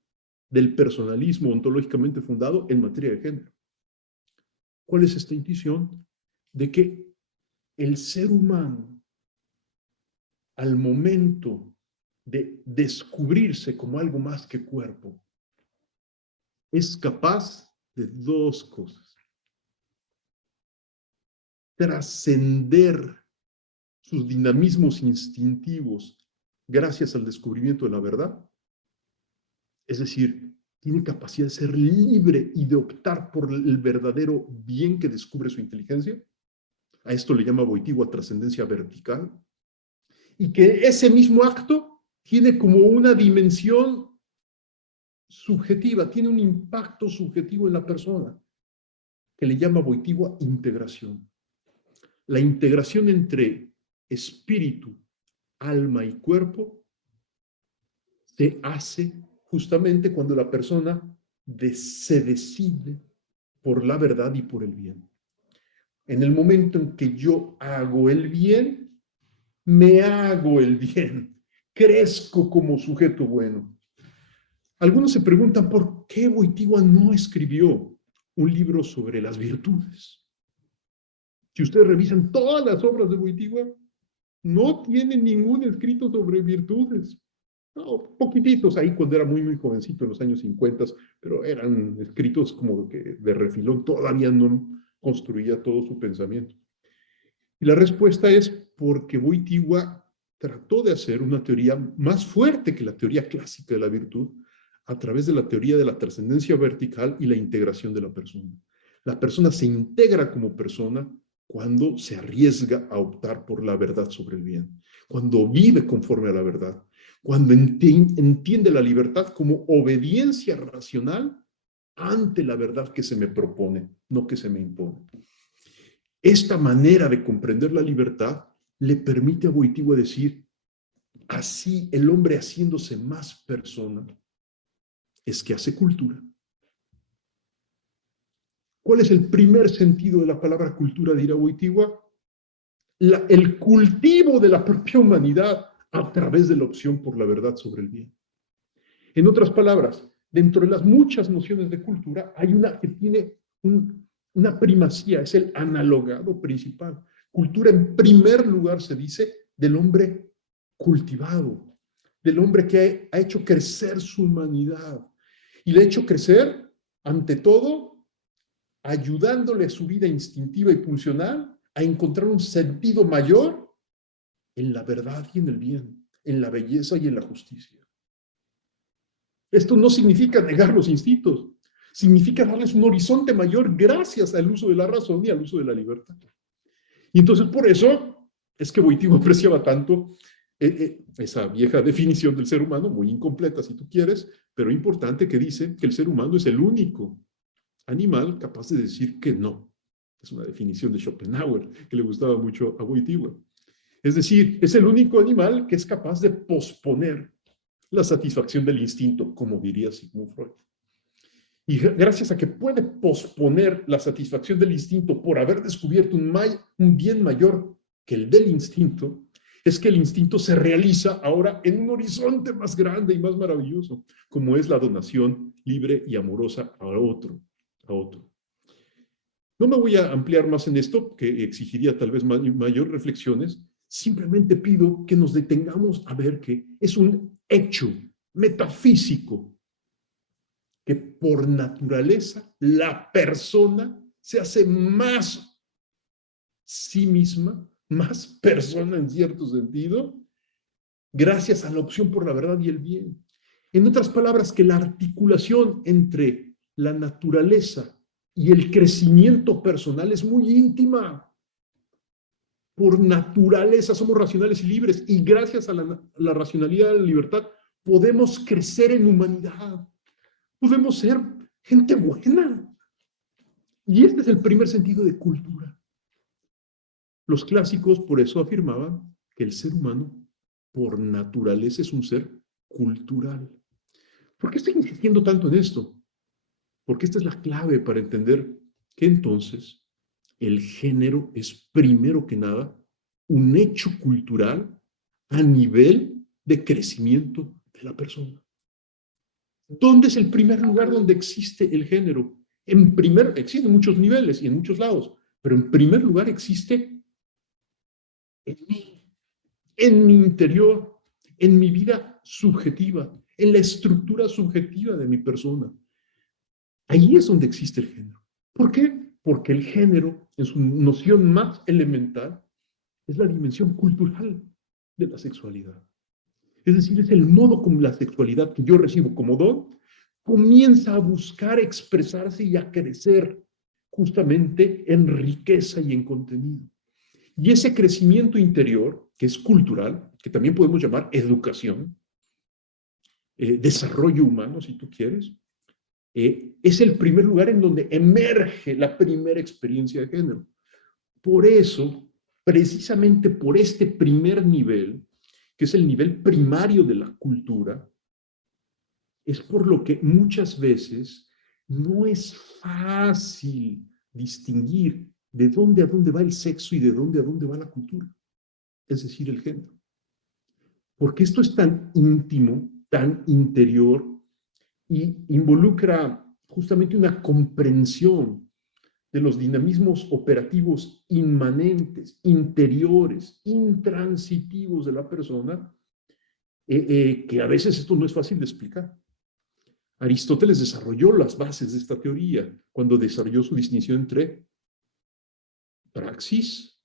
del personalismo ontológicamente fundado en materia de género. ¿Cuál es esta intuición? De que el ser humano, al momento de descubrirse como algo más que cuerpo, es capaz de dos cosas. Trascender sus dinamismos instintivos gracias al descubrimiento de la verdad. Es decir, tiene capacidad de ser libre y de optar por el verdadero bien que descubre su inteligencia. A esto le llama Wojtyła trascendencia vertical. Y que ese mismo acto tiene como una dimensión subjetiva, tiene un impacto subjetivo en la persona, que le llama Wojtyła integración. La integración entre espíritu, alma y cuerpo se hace justamente cuando la persona se decide por la verdad y por el bien. En el momento en que yo hago el bien, me hago el bien, crezco como sujeto bueno. Algunos se preguntan por qué Wojtyła no escribió un libro sobre las virtudes. Si ustedes revisan todas las obras de Wojtyła, no tiene ningún escrito sobre virtudes. No, poquititos ahí cuando era muy, muy jovencito, en los años 50, pero eran escritos como que de refilón, todavía no construía todo su pensamiento. Y la respuesta es porque Wojtyła trató de hacer una teoría más fuerte que la teoría clásica de la virtud a través de la teoría de la trascendencia vertical y la integración de la persona. La persona se integra como persona cuando se arriesga a optar por la verdad sobre el bien, cuando vive conforme a la verdad, cuando entiende la libertad como obediencia racional ante la verdad que se me propone, no que se me impone. Esta manera de comprender la libertad le permite a Wojtyła decir, así el hombre haciéndose más persona, es que hace cultura. ¿Cuál es el primer sentido de la palabra cultura, dirá Wojtyła? El cultivo de la propia humanidad a través de la opción por la verdad sobre el bien. En otras palabras, dentro de las muchas nociones de cultura, hay una que tiene una primacía, es el analogado principal. Cultura, en primer lugar, se dice del hombre cultivado, del hombre que ha hecho crecer su humanidad. Y le ha hecho crecer, ante todo, ayudándole a su vida instintiva y pulsional a encontrar un sentido mayor en la verdad y en el bien, en la belleza y en la justicia. Esto no significa negar los instintos, significa darles un horizonte mayor gracias al uso de la razón y al uso de la libertad. Y entonces por eso es que Wojtyła apreciaba tanto esa vieja definición del ser humano, muy incompleta si tú quieres, pero importante, que dice que el ser humano es el único animal capaz de decir que no. Es una definición de Schopenhauer que le gustaba mucho a Wojtyła. Es decir, es el único animal que es capaz de posponer la satisfacción del instinto, como diría Sigmund Freud. Y gracias a que puede posponer la satisfacción del instinto por haber descubierto un bien mayor que el del instinto, es que el instinto se realiza ahora en un horizonte más grande y más maravilloso, como es la donación libre y amorosa a otro. No me voy a ampliar más en esto, que exigiría tal vez mayor reflexiones. Simplemente pido que nos detengamos a ver que es un hecho metafísico que por naturaleza la persona se hace más sí misma, más persona en cierto sentido, gracias a la opción por la verdad y el bien. En otras palabras, que la articulación entre la naturaleza y el crecimiento personal es muy íntima. Por naturaleza somos racionales y libres, y gracias a la racionalidad y la libertad podemos crecer en humanidad. Podemos ser gente buena. Y este es el primer sentido de cultura. Los clásicos por eso afirmaban que el ser humano por naturaleza es un ser cultural. ¿Por qué estoy insistiendo tanto en esto? Porque esta es la clave para entender que entonces el género es primero que nada un hecho cultural a nivel de crecimiento de la persona. ¿Dónde es el primer lugar donde existe el género? Existe en muchos niveles y en muchos lados, pero en primer lugar existe en mí, en mi interior, en mi vida subjetiva, en la estructura subjetiva de mi persona. Ahí es donde existe el género. ¿Por qué? Porque el género, en su noción más elemental, es la dimensión cultural de la sexualidad. Es decir, es el modo como la sexualidad que yo recibo como don comienza a buscar expresarse y a crecer justamente en riqueza y en contenido. Y ese crecimiento interior, que es cultural, que también podemos llamar educación, desarrollo humano, si tú quieres, es el primer lugar en donde emerge la primera experiencia de género. Por eso, precisamente por este primer nivel, que es el nivel primario de la cultura, es por lo que muchas veces no es fácil distinguir de dónde a dónde va el sexo y de dónde a dónde va la cultura, es decir, el género. Porque esto es tan íntimo, tan interior y involucra justamente una comprensión de los dinamismos operativos inmanentes, interiores, intransitivos de la persona, que a veces esto no es fácil de explicar. Aristóteles desarrolló las bases de esta teoría cuando desarrolló su distinción entre praxis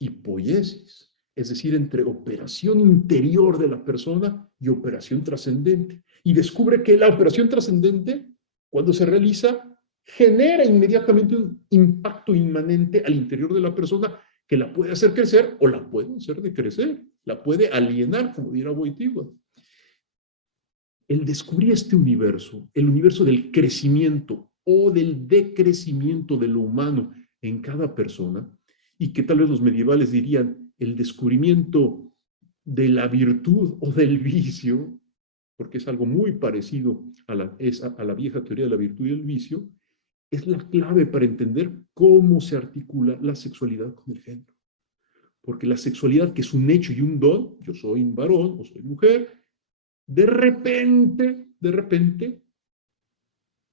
y poiesis, es decir, entre operación interior de la persona y operación trascendente. Y descubre que la operación trascendente, cuando se realiza, genera inmediatamente un impacto inmanente al interior de la persona que la puede hacer crecer o la puede hacer decrecer, la puede alienar, como dirá Wojtyła. El descubrir este universo, el universo del crecimiento o del decrecimiento de lo humano en cada persona, y que tal vez los medievales dirían el descubrimiento de la virtud o del vicio, porque es algo muy parecido a la vieja teoría de la virtud y el vicio, es la clave para entender cómo se articula la sexualidad con el género. Porque la sexualidad, que es un hecho y un don, yo soy un varón o soy mujer, de repente,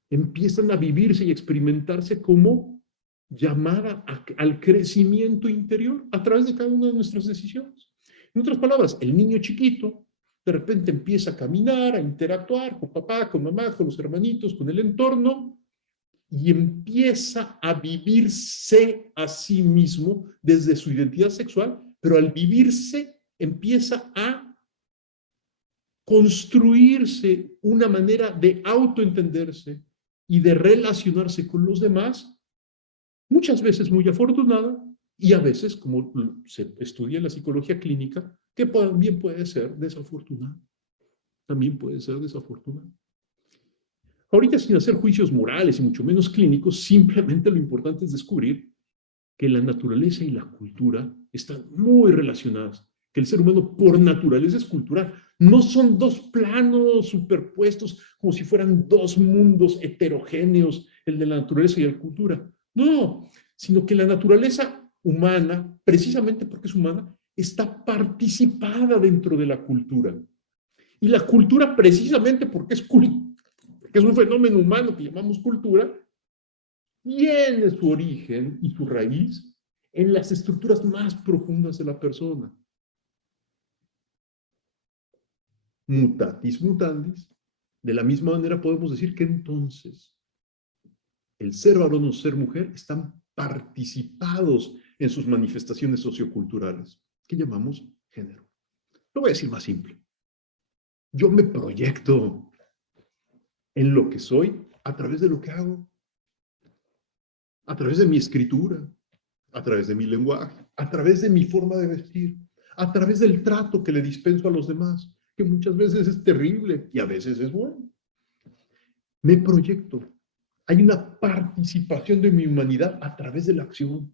empiezan a vivirse y experimentarse como llamada al crecimiento interior a través de cada una de nuestras decisiones. En otras palabras, el niño chiquito de repente empieza a caminar, a interactuar con papá, con mamá, con los hermanitos, con el entorno, y empieza a vivirse a sí mismo desde su identidad sexual, pero al vivirse empieza a construirse una manera de autoentenderse y de relacionarse con los demás, muchas veces muy afortunada y a veces, como se estudia en la psicología clínica, que también puede ser desafortunada. También puede ser desafortunada. Ahorita, sin hacer juicios morales y mucho menos clínicos, simplemente lo importante es descubrir que la naturaleza y la cultura están muy relacionadas, que el ser humano por naturaleza es cultural. No son dos planos superpuestos como si fueran dos mundos heterogéneos, el de la naturaleza y la cultura. No, sino que la naturaleza humana, precisamente porque es humana, está participada dentro de la cultura. Y la cultura, precisamente porque es un fenómeno humano que llamamos cultura, tiene su origen y su raíz en las estructuras más profundas de la persona. Mutatis mutandis, de la misma manera podemos decir que entonces el ser varón o ser mujer están participados en sus manifestaciones socioculturales, que llamamos género. Lo voy a decir más simple. Yo me proyecto en lo que soy a través de lo que hago, a través de mi escritura, a través de mi lenguaje, a través de mi forma de vestir, a través del trato que le dispenso a los demás, que muchas veces es terrible y a veces es bueno. Me proyecto. Hay una participación de mi humanidad a través de la acción.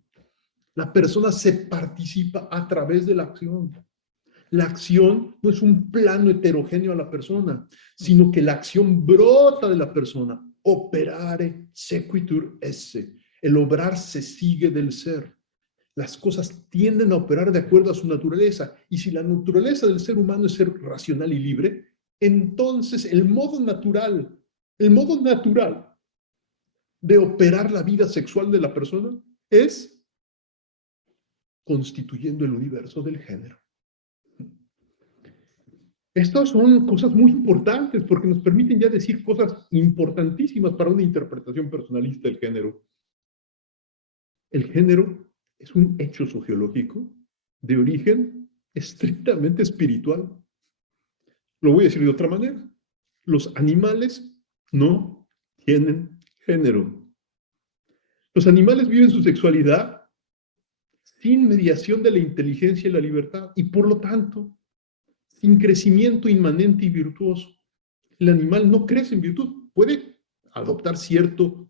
La persona se participa a través de la acción. La acción no es un plano heterogéneo a la persona, sino que la acción brota de la persona. Operare sequitur esse. El obrar se sigue del ser. Las cosas tienden a operar de acuerdo a su naturaleza. Y si la naturaleza del ser humano es ser racional y libre, entonces el modo natural de operar la vida sexual de la persona es constituyendo el universo del género. Estas son cosas muy importantes porque nos permiten ya decir cosas importantísimas para una interpretación personalista del género. El género es un hecho sociológico de origen estrictamente espiritual. Lo voy a decir de otra manera. Los animales no tienen género. Los animales viven su sexualidad sin mediación de la inteligencia y la libertad y por lo tanto sin crecimiento inmanente y virtuoso. El animal no crece en virtud, puede adoptar cierto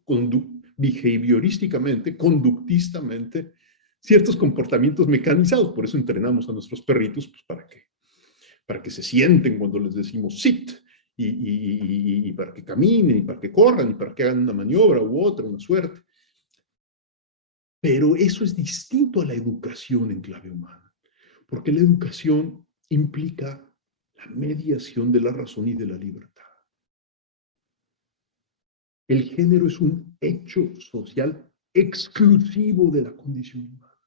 behaviorísticamente, conductistamente, ciertos comportamientos mecanizados. Por eso entrenamos a nuestros perritos pues, para que se sienten cuando les decimos sit, y para que caminen, y para que corran, y para que hagan una maniobra u otra, una suerte. Pero eso es distinto a la educación en clave humana, porque la educación implica la mediación de la razón y de la libertad. El género es un hecho social exclusivo de la condición humana,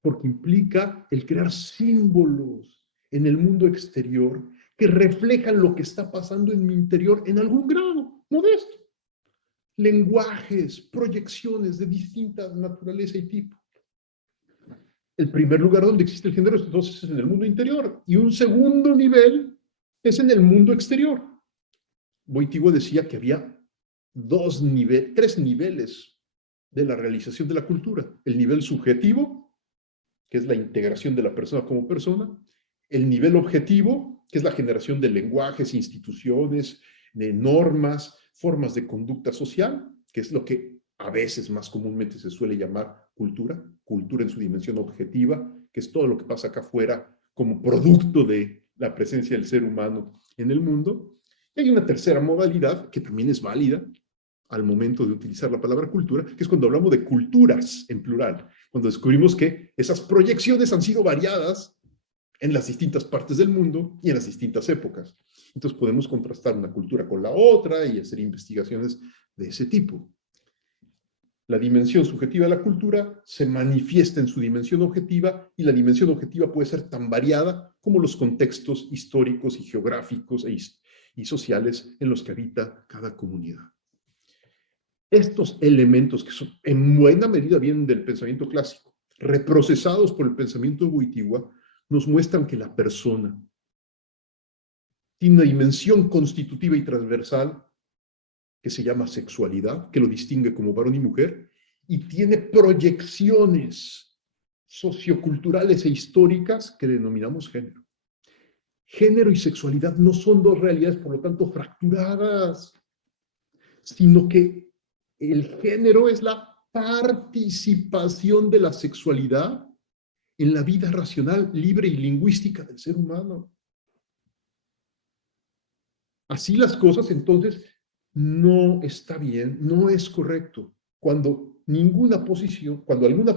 porque implica el crear símbolos en el mundo exterior que reflejan lo que está pasando en mi interior en algún grado modesto. Lenguajes, proyecciones de distinta naturaleza y tipo. El primer lugar donde existe el género entonces es en el mundo interior y un segundo nivel es en el mundo exterior. Wojtyła decía que había tres niveles de la realización de la cultura. El nivel subjetivo, que es la integración de la persona como persona. El nivel objetivo, que es la generación de lenguajes, instituciones, de normas, formas de conducta social, que es lo que a veces más comúnmente se suele llamar cultura. Cultura en su dimensión objetiva, que es todo lo que pasa acá afuera como producto de la presencia del ser humano en el mundo. Y hay una tercera modalidad que también es válida al momento de utilizar la palabra cultura, que es cuando hablamos de culturas en plural, cuando descubrimos que esas proyecciones han sido variadas en las distintas partes del mundo y en las distintas épocas. Entonces podemos contrastar una cultura con la otra y hacer investigaciones de ese tipo. La dimensión subjetiva de la cultura se manifiesta en su dimensión objetiva y la dimensión objetiva puede ser tan variada como los contextos históricos y geográficos y sociales en los que habita cada comunidad. Estos elementos que son, en buena medida vienen del pensamiento clásico, reprocesados por el pensamiento de Wojtyła, nos muestran que la persona tiene una dimensión constitutiva y transversal que se llama sexualidad, que lo distingue como varón y mujer, y tiene proyecciones socioculturales e históricas que denominamos género. Género y sexualidad no son dos realidades, por lo tanto, fracturadas, sino que el género es la participación de la sexualidad en la vida racional, libre y lingüística del ser humano. Así las cosas, entonces, no está bien, no es correcto. Cuando alguna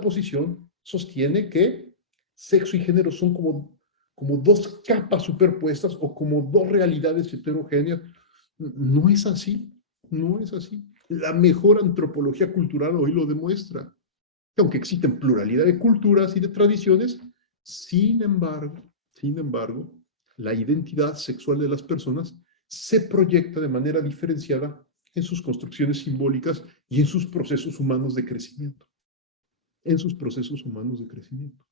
posición sostiene que sexo y género son como dos capas superpuestas o como dos realidades heterogéneas. No es así, no es así. La mejor antropología cultural hoy lo demuestra. Aunque existen pluralidad de culturas y de tradiciones, sin embargo, la identidad sexual de las personas se proyecta de manera diferenciada en sus construcciones simbólicas y en sus procesos humanos de crecimiento. En sus procesos humanos de crecimiento.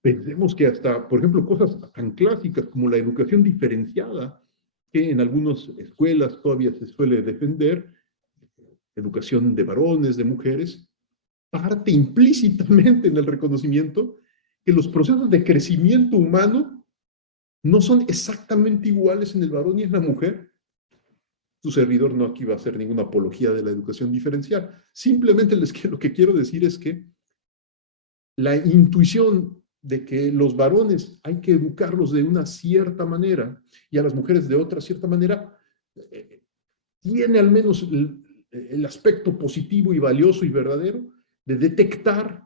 Pensemos que hasta, por ejemplo, cosas tan clásicas como la educación diferenciada, que en algunas escuelas todavía se suele defender, educación de varones, de mujeres, parte implícitamente en el reconocimiento que los procesos de crecimiento humano no son exactamente iguales en el varón y en la mujer. Tu servidor no aquí va a hacer ninguna apología de la educación diferencial. Simplemente lo que quiero decir es que la intuición de que los varones hay que educarlos de una cierta manera y a las mujeres de otra cierta manera, tiene al menos el aspecto positivo y valioso y verdadero de detectar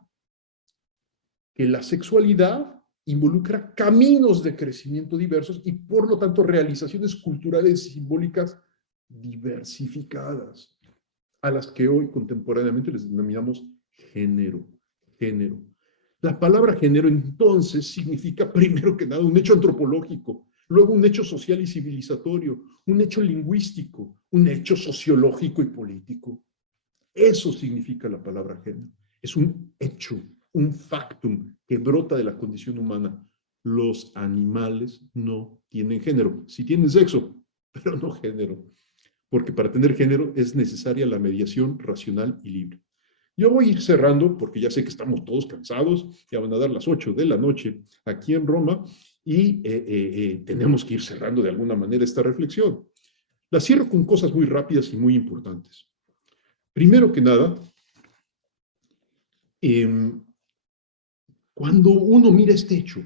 que la sexualidad involucra caminos de crecimiento diversos y por lo tanto realizaciones culturales y simbólicas diversificadas, a las que hoy contemporáneamente les denominamos género. La palabra género entonces significa primero que nada un hecho antropológico, luego un hecho social y civilizatorio, un hecho lingüístico, un hecho sociológico y político. Eso significa la palabra género. Es un hecho, un factum que brota de la condición humana. Los animales no tienen género. Sí tienen sexo, pero no género. Porque para tener género es necesaria la mediación racional y libre. Yo voy a ir cerrando porque ya sé que estamos todos cansados, ya van a dar las 8 de la noche aquí en Roma y tenemos que ir cerrando de alguna manera esta reflexión. La cierro con cosas muy rápidas y muy importantes. Primero que nada, cuando uno mira este hecho,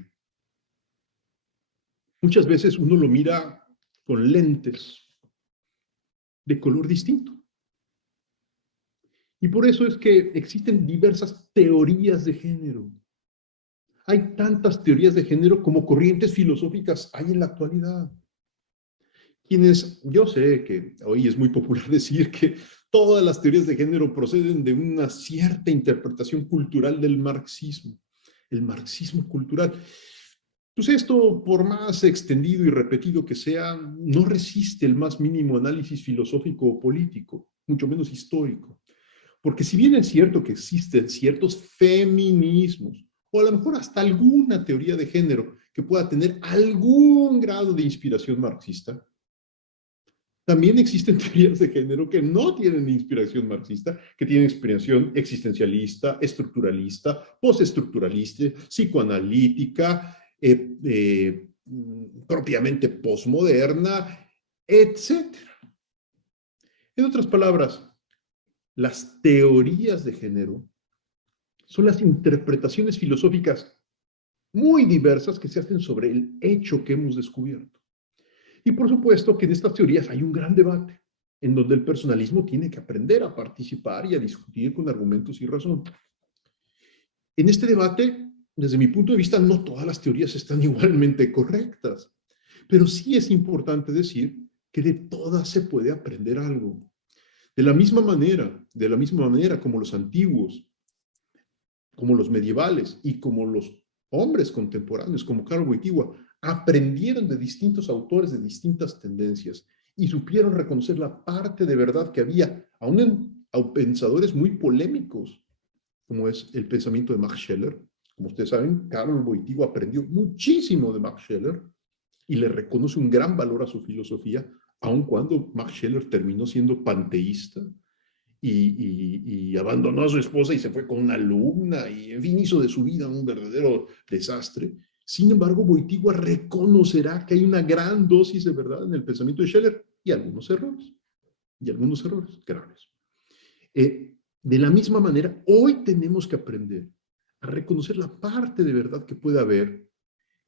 muchas veces uno lo mira con lentes de color distinto. Y por eso es que existen diversas teorías de género. Hay tantas teorías de género como corrientes filosóficas hay en la actualidad. Yo sé que hoy es muy popular decir que todas las teorías de género proceden de una cierta interpretación cultural del marxismo, el marxismo cultural. Pues esto, por más extendido y repetido que sea, no resiste el más mínimo análisis filosófico o político, mucho menos histórico. Porque si bien es cierto que existen ciertos feminismos, o a lo mejor hasta alguna teoría de género que pueda tener algún grado de inspiración marxista, también existen teorías de género que no tienen inspiración marxista, que tienen inspiración existencialista, estructuralista, postestructuralista, psicoanalítica, propiamente posmoderna, etc. En otras palabras, las teorías de género son las interpretaciones filosóficas muy diversas que se hacen sobre el hecho que hemos descubierto. Y por supuesto que en estas teorías hay un gran debate, en donde el personalismo tiene que aprender a participar y a discutir con argumentos y razón. En este debate, desde mi punto de vista, no todas las teorías están igualmente correctas, pero sí es importante decir que de todas se puede aprender algo. De la misma manera como los antiguos, como los medievales y como los hombres contemporáneos, como Karl Wojtyła, aprendieron de distintos autores de distintas tendencias y supieron reconocer la parte de verdad que había, aún en pensadores muy polémicos, como es el pensamiento de Max Scheler. Como ustedes saben, Karl Wojtyła aprendió muchísimo de Max Scheler y le reconoce un gran valor a su filosofía, aun cuando Max Scheler terminó siendo panteísta y abandonó a su esposa y se fue con una alumna y, en fin, hizo de su vida un verdadero desastre. Sin embargo, Wojtyła reconocerá que hay una gran dosis de verdad en el pensamiento de Scheler y algunos errores graves. De la misma manera, hoy tenemos que aprender a reconocer la parte de verdad que puede haber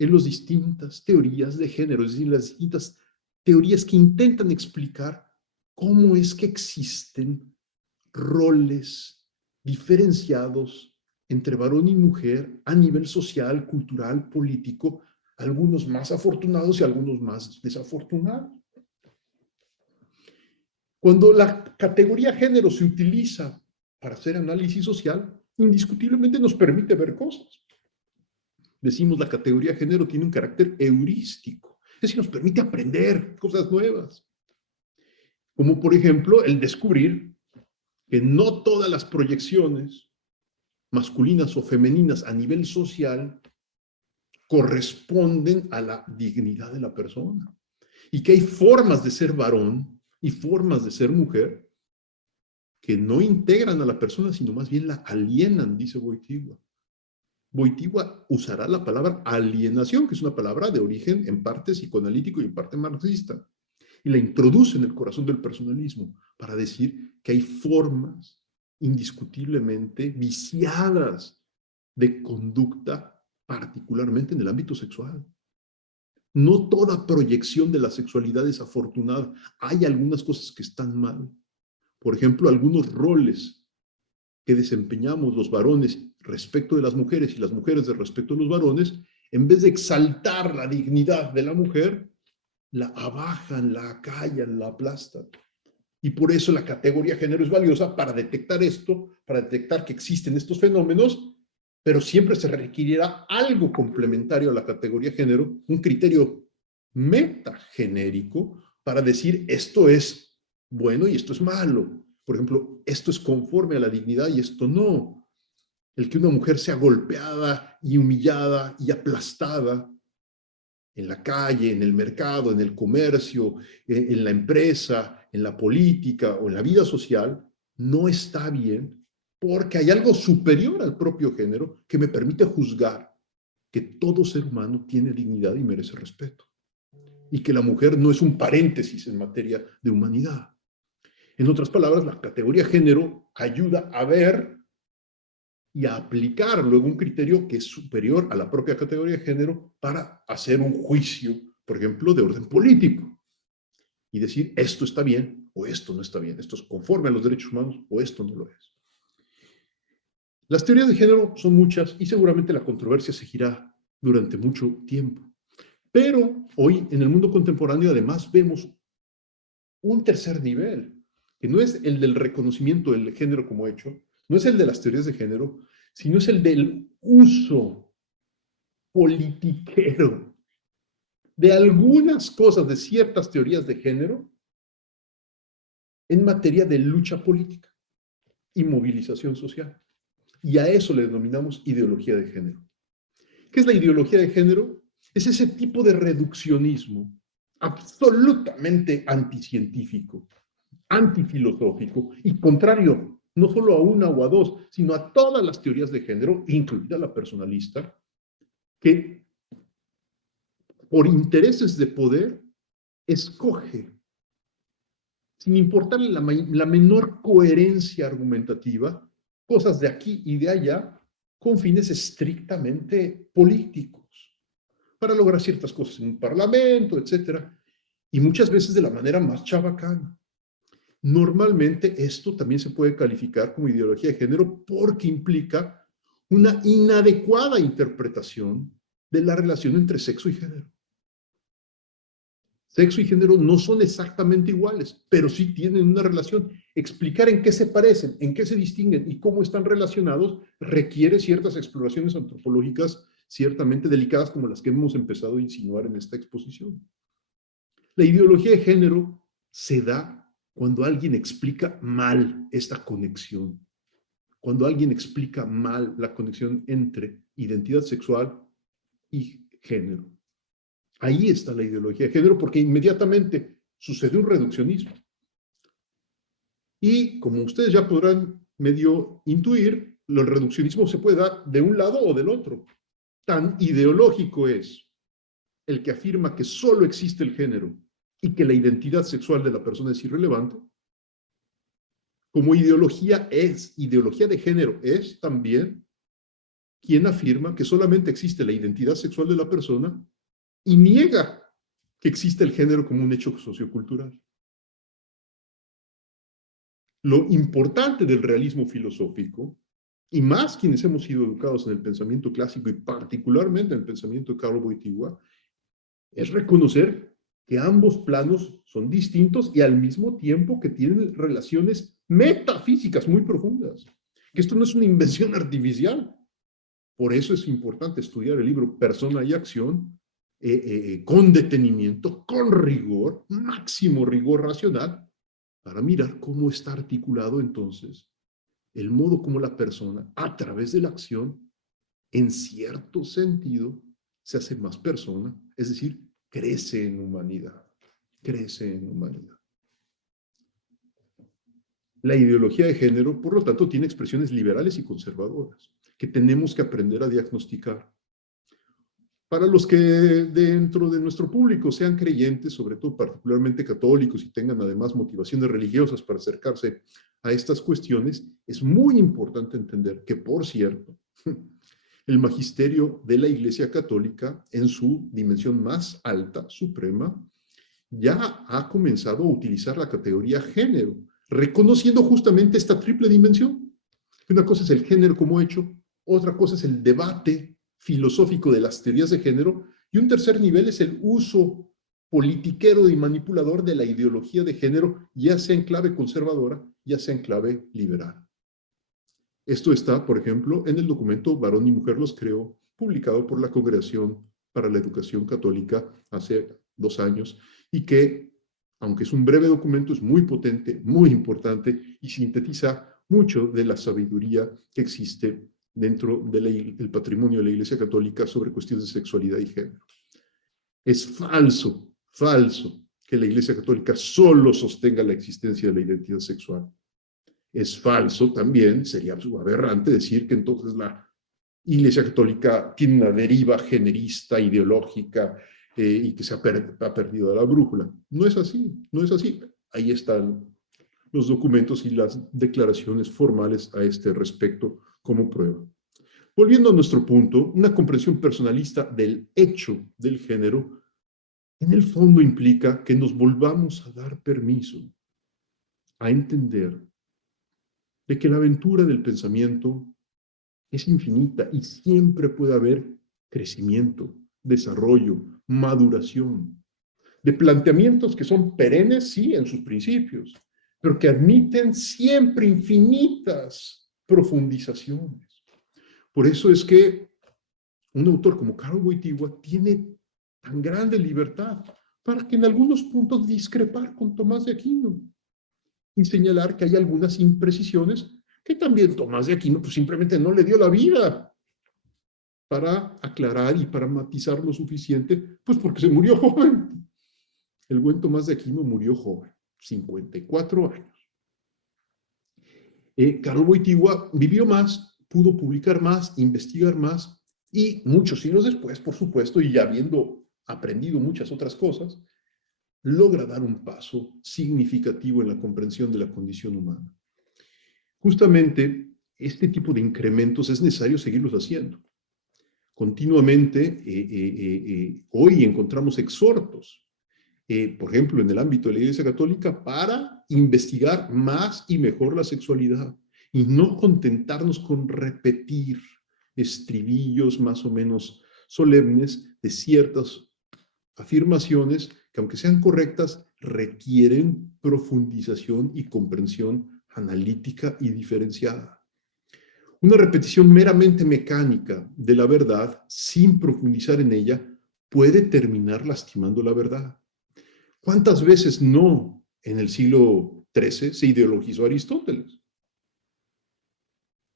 en las distintas teorías de género, es decir, las distintas teorías que intentan explicar cómo es que existen roles diferenciados entre varón y mujer a nivel social, cultural, político, algunos más afortunados y algunos más desafortunados. Cuando la categoría género se utiliza para hacer análisis social, indiscutiblemente nos permite ver cosas. Decimos la categoría género tiene un carácter heurístico, es decir, nos permite aprender cosas nuevas. Como por ejemplo el descubrir que no todas las proyecciones masculinas o femeninas a nivel social corresponden a la dignidad de la persona. Y que hay formas de ser varón y formas de ser mujer que no integran a la persona, sino más bien la alienan, dice Wojtyła. Wojtyła usará la palabra alienación, que es una palabra de origen en parte psicoanalítico y en parte marxista, y la introduce en el corazón del personalismo para decir que hay formas indiscutiblemente viciadas de conducta, particularmente en el ámbito sexual. No toda proyección de la sexualidad es afortunada. Hay algunas cosas que están mal. Por ejemplo, algunos roles que desempeñamos los varones respecto de las mujeres y las mujeres de respecto de los varones, en vez de exaltar la dignidad de la mujer, la abajan, la acallan, la aplastan. Y por eso la categoría género es valiosa para detectar esto, para detectar que existen estos fenómenos pero siempre se requerirá algo complementario a la categoría género, un criterio metagenérico para decir esto es bueno y esto es malo. Por ejemplo, esto es conforme a la dignidad y esto no. El que una mujer sea golpeada y humillada y aplastada en la calle, en el mercado, en el comercio, en la empresa, en la política o en la vida social, no está bien porque hay algo superior al propio género que me permite juzgar que todo ser humano tiene dignidad y merece respeto y que la mujer no es un paréntesis en materia de humanidad. En otras palabras, la categoría género ayuda a ver y a aplicar luego un criterio que es superior a la propia categoría de género para hacer un juicio, por ejemplo, de orden político y decir esto está bien o esto no está bien, esto es conforme a los derechos humanos o esto no lo es. Las teorías de género son muchas y seguramente la controversia seguirá durante mucho tiempo. Pero hoy en el mundo contemporáneo además vemos un tercer nivel, que no es el del reconocimiento del género como hecho, no es el de las teorías de género, sino es el del uso politiquero de algunas cosas, de ciertas teorías de género, en materia de lucha política y movilización social. Y a eso le denominamos ideología de género. ¿Qué es la ideología de género? Es ese tipo de reduccionismo absolutamente anticientífico, antifilosófico y contrario no solo a una o a dos, sino a todas las teorías de género, incluida la personalista, que por intereses de poder escoge, sin importarle la menor coherencia argumentativa, cosas de aquí y de allá con fines estrictamente políticos, para lograr ciertas cosas en un parlamento, etcétera, y muchas veces de la manera más chabacana. Normalmente esto también se puede calificar como ideología de género porque implica una inadecuada interpretación de la relación entre sexo y género. Sexo y género no son exactamente iguales, pero sí tienen una relación. Explicar en qué se parecen, en qué se distinguen y cómo están relacionados requiere ciertas exploraciones antropológicas ciertamente delicadas como las que hemos empezado a insinuar en esta exposición. La ideología de género se da cuando alguien explica mal esta conexión, cuando alguien explica mal la conexión entre identidad sexual y género. Ahí está la ideología de género porque inmediatamente sucede un reduccionismo. Y como ustedes ya podrán medio intuir, el reduccionismo se puede dar de un lado o del otro. Tan ideológico es el que afirma que solo existe el género y que la identidad sexual de la persona es irrelevante, como ideología de género es también quien afirma que solamente existe la identidad sexual de la persona y niega que existe el género como un hecho sociocultural. Lo importante del realismo filosófico, y más quienes hemos sido educados en el pensamiento clásico y particularmente en el pensamiento de Carlo Wojtyła, es reconocer que ambos planos son distintos y al mismo tiempo que tienen relaciones metafísicas muy profundas. Que esto no es una invención artificial. Por eso es importante estudiar el libro Persona y Acción con detenimiento, con rigor, máximo rigor racional, para mirar cómo está articulado entonces el modo como la persona, a través de la acción, en cierto sentido, se hace más persona, es decir, crece en humanidad, crece en humanidad. La ideología de género, por lo tanto, tiene expresiones liberales y conservadoras, que tenemos que aprender a diagnosticar. Para los que dentro de nuestro público sean creyentes, sobre todo particularmente católicos, y tengan además motivaciones religiosas para acercarse a estas cuestiones, es muy importante entender que, por cierto, el magisterio de la Iglesia Católica, en su dimensión más alta, suprema, ya ha comenzado a utilizar la categoría género, reconociendo justamente esta triple dimensión. Una cosa es el género como hecho, otra cosa es el debate filosófico de las teorías de género, y un tercer nivel es el uso politiquero y manipulador de la ideología de género, ya sea en clave conservadora, ya sea en clave liberal. Esto está, por ejemplo, en el documento Varón y Mujer los creó, publicado por la Congregación para la Educación Católica hace 2 años, y que, aunque es un breve documento, es muy potente, muy importante, y sintetiza mucho de la sabiduría que existe dentro del patrimonio de la Iglesia Católica sobre cuestiones de sexualidad y género. Es falso, falso, que la Iglesia Católica solo sostenga la existencia de la identidad sexual. Es falso también, sería aberrante decir que entonces la Iglesia Católica tiene una deriva generista, ideológica, y que se ha perdido la brújula. No es así, no es así. Ahí están los documentos y las declaraciones formales a este respecto como prueba. Volviendo a nuestro punto, una comprensión personalista del hecho del género, en el fondo implica que nos volvamos a dar permiso a entender de que la aventura del pensamiento es infinita y siempre puede haber crecimiento, desarrollo, maduración, de planteamientos que son perennes, sí, en sus principios, pero que admiten siempre infinitas profundizaciones. Por eso es que un autor como Karol Wojtyła tiene tan grande libertad para que en algunos puntos discrepar con Tomás de Aquino y señalar que hay algunas imprecisiones que también Tomás de Aquino pues simplemente no le dio la vida para aclarar y para matizar lo suficiente, pues porque se murió joven. El buen Tomás de Aquino murió joven, 54 años. Karol Wojtyła vivió más, pudo publicar más, investigar más, y muchos siglos después, por supuesto, y ya habiendo aprendido muchas otras cosas, logra dar un paso significativo en la comprensión de la condición humana. Justamente, este tipo de incrementos es necesario seguirlos haciendo. Continuamente, hoy encontramos exhortos, por ejemplo, en el ámbito de la Iglesia Católica, para investigar más y mejor la sexualidad y no contentarnos con repetir estribillos más o menos solemnes de ciertas afirmaciones que, aunque sean correctas, requieren profundización y comprensión analítica y diferenciada. Una repetición meramente mecánica de la verdad, sin profundizar en ella, puede terminar lastimando la verdad. ¿Cuántas veces no en el siglo XIII se ideologizó a Aristóteles?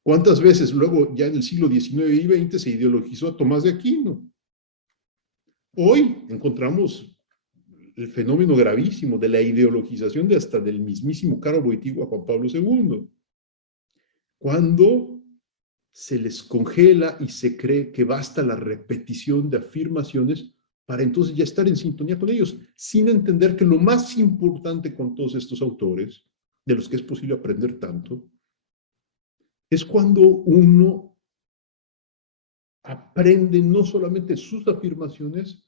¿Cuántas veces luego, ya en el siglo XIX y XX, se ideologizó a Tomás de Aquino? Hoy encontramos el fenómeno gravísimo de la ideologización de hasta del mismísimo Karol Wojtyła a Juan Pablo II. Cuando se les congela y se cree que basta la repetición de afirmaciones para entonces ya estar en sintonía con ellos, sin entender que lo más importante con todos estos autores, de los que es posible aprender tanto, es cuando uno aprende no solamente sus afirmaciones,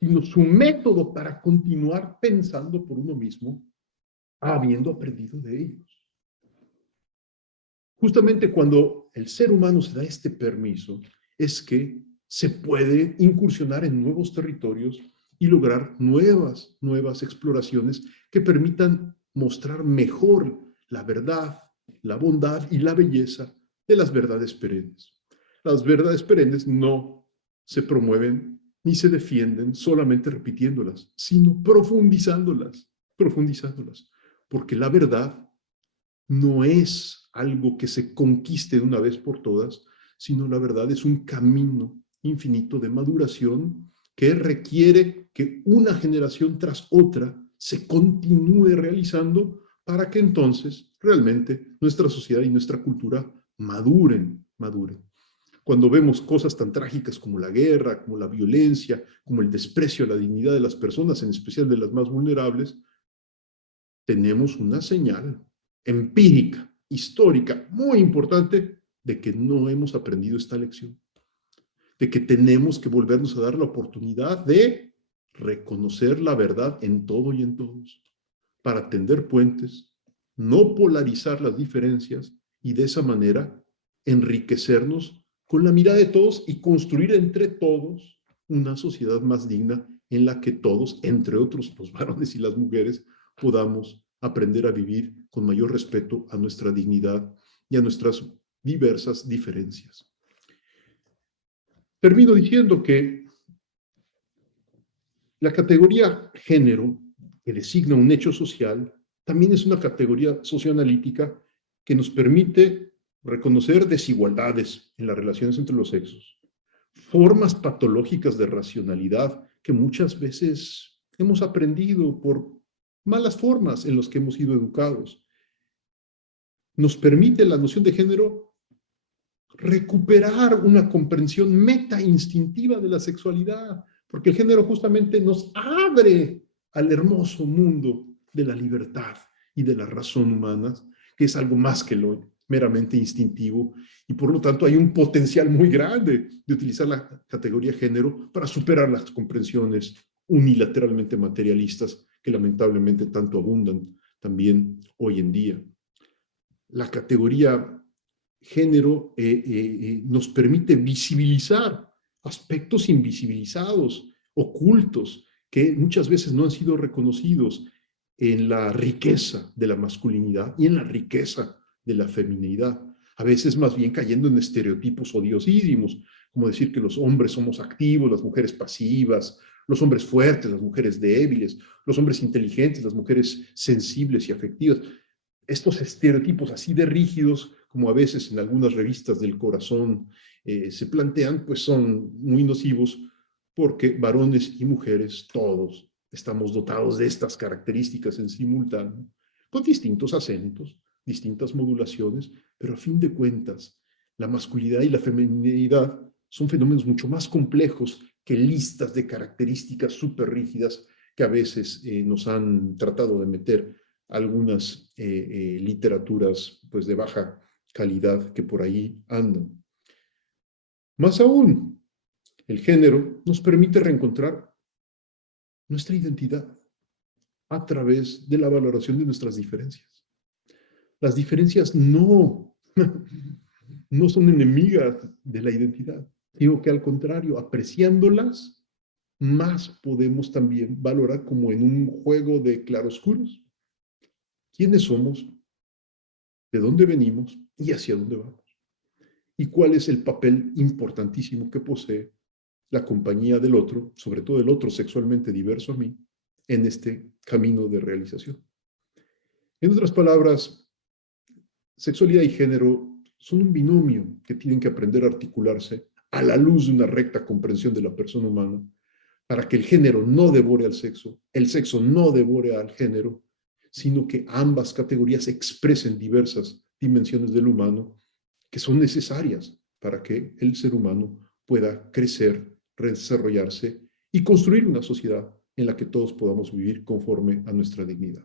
sino su método para continuar pensando por uno mismo, habiendo aprendido de ellos. Justamente cuando el ser humano se da este permiso, es que se puede incursionar en nuevos territorios y lograr nuevas exploraciones que permitan mostrar mejor la verdad, la bondad y la belleza de las verdades perennes. Las verdades perennes no se promueven ni se defienden solamente repitiéndolas, sino profundizándolas, porque la verdad no es algo que se conquiste de una vez por todas, sino la verdad es un camino infinito de maduración que requiere que una generación tras otra se continúe realizando para que entonces realmente nuestra sociedad y nuestra cultura maduren. Cuando vemos cosas tan trágicas como la guerra, como la violencia, como el desprecio a la dignidad de las personas, en especial de las más vulnerables, tenemos una señal empírica, histórica, muy importante, de que no hemos aprendido esta lección, de que tenemos que volvernos a dar la oportunidad de reconocer la verdad en todo y en todos, para tender puentes, no polarizar las diferencias y de esa manera enriquecernos con la mirada de todos y construir entre todos una sociedad más digna en la que todos, entre otros los varones y las mujeres, podamos aprender a vivir con mayor respeto a nuestra dignidad y a nuestras diversas diferencias. Termino diciendo que la categoría género, que designa un hecho social, también es una categoría socioanalítica que nos permite reconocer desigualdades en las relaciones entre los sexos, formas patológicas de racionalidad que muchas veces hemos aprendido por malas formas en las que hemos sido educados. Nos permite la noción de género recuperar una comprensión meta instintiva de la sexualidad, porque el género justamente nos abre al hermoso mundo de la libertad y de la razón humanas, que es algo más que lo meramente instintivo, y por lo tanto hay un potencial muy grande de utilizar la categoría género para superar las comprensiones unilateralmente materialistas que lamentablemente tanto abundan también hoy en día. La categoría género nos permite visibilizar aspectos invisibilizados, ocultos, que muchas veces no han sido reconocidos en la riqueza de la masculinidad y en la riqueza de la feminidad. A veces más bien cayendo en estereotipos odiosísimos, como decir que los hombres somos activos, las mujeres pasivas, los hombres fuertes, las mujeres débiles, los hombres inteligentes, las mujeres sensibles y afectivas. Estos estereotipos así de rígidos, como a veces en algunas revistas del corazón se plantean, pues son muy nocivos porque varones y mujeres, todos, estamos dotados de estas características en simultáneo, con distintos acentos, distintas modulaciones, pero a fin de cuentas, la masculinidad y la feminidad son fenómenos mucho más complejos que listas de características súper rígidas que a veces nos han tratado de meter algunas literaturas pues, de baja calidad que por ahí andan. Más aún, el género nos permite reencontrar nuestra identidad a través de la valoración de nuestras diferencias. Las diferencias no son enemigas de la identidad, sino que al contrario, apreciándolas, más podemos también valorar como en un juego de claroscuros quiénes somos, de dónde venimos y hacia dónde vamos. Y cuál es el papel importantísimo que posee la compañía del otro, sobre todo el otro sexualmente diverso a mí, en este camino de realización. En otras palabras, sexualidad y género son un binomio que tienen que aprender a articularse a la luz de una recta comprensión de la persona humana, para que el género no devore al sexo, el sexo no devore al género, sino que ambas categorías expresen diversas dimensiones del humano que son necesarias para que el ser humano pueda crecer, desarrollarse y construir una sociedad en la que todos podamos vivir conforme a nuestra dignidad.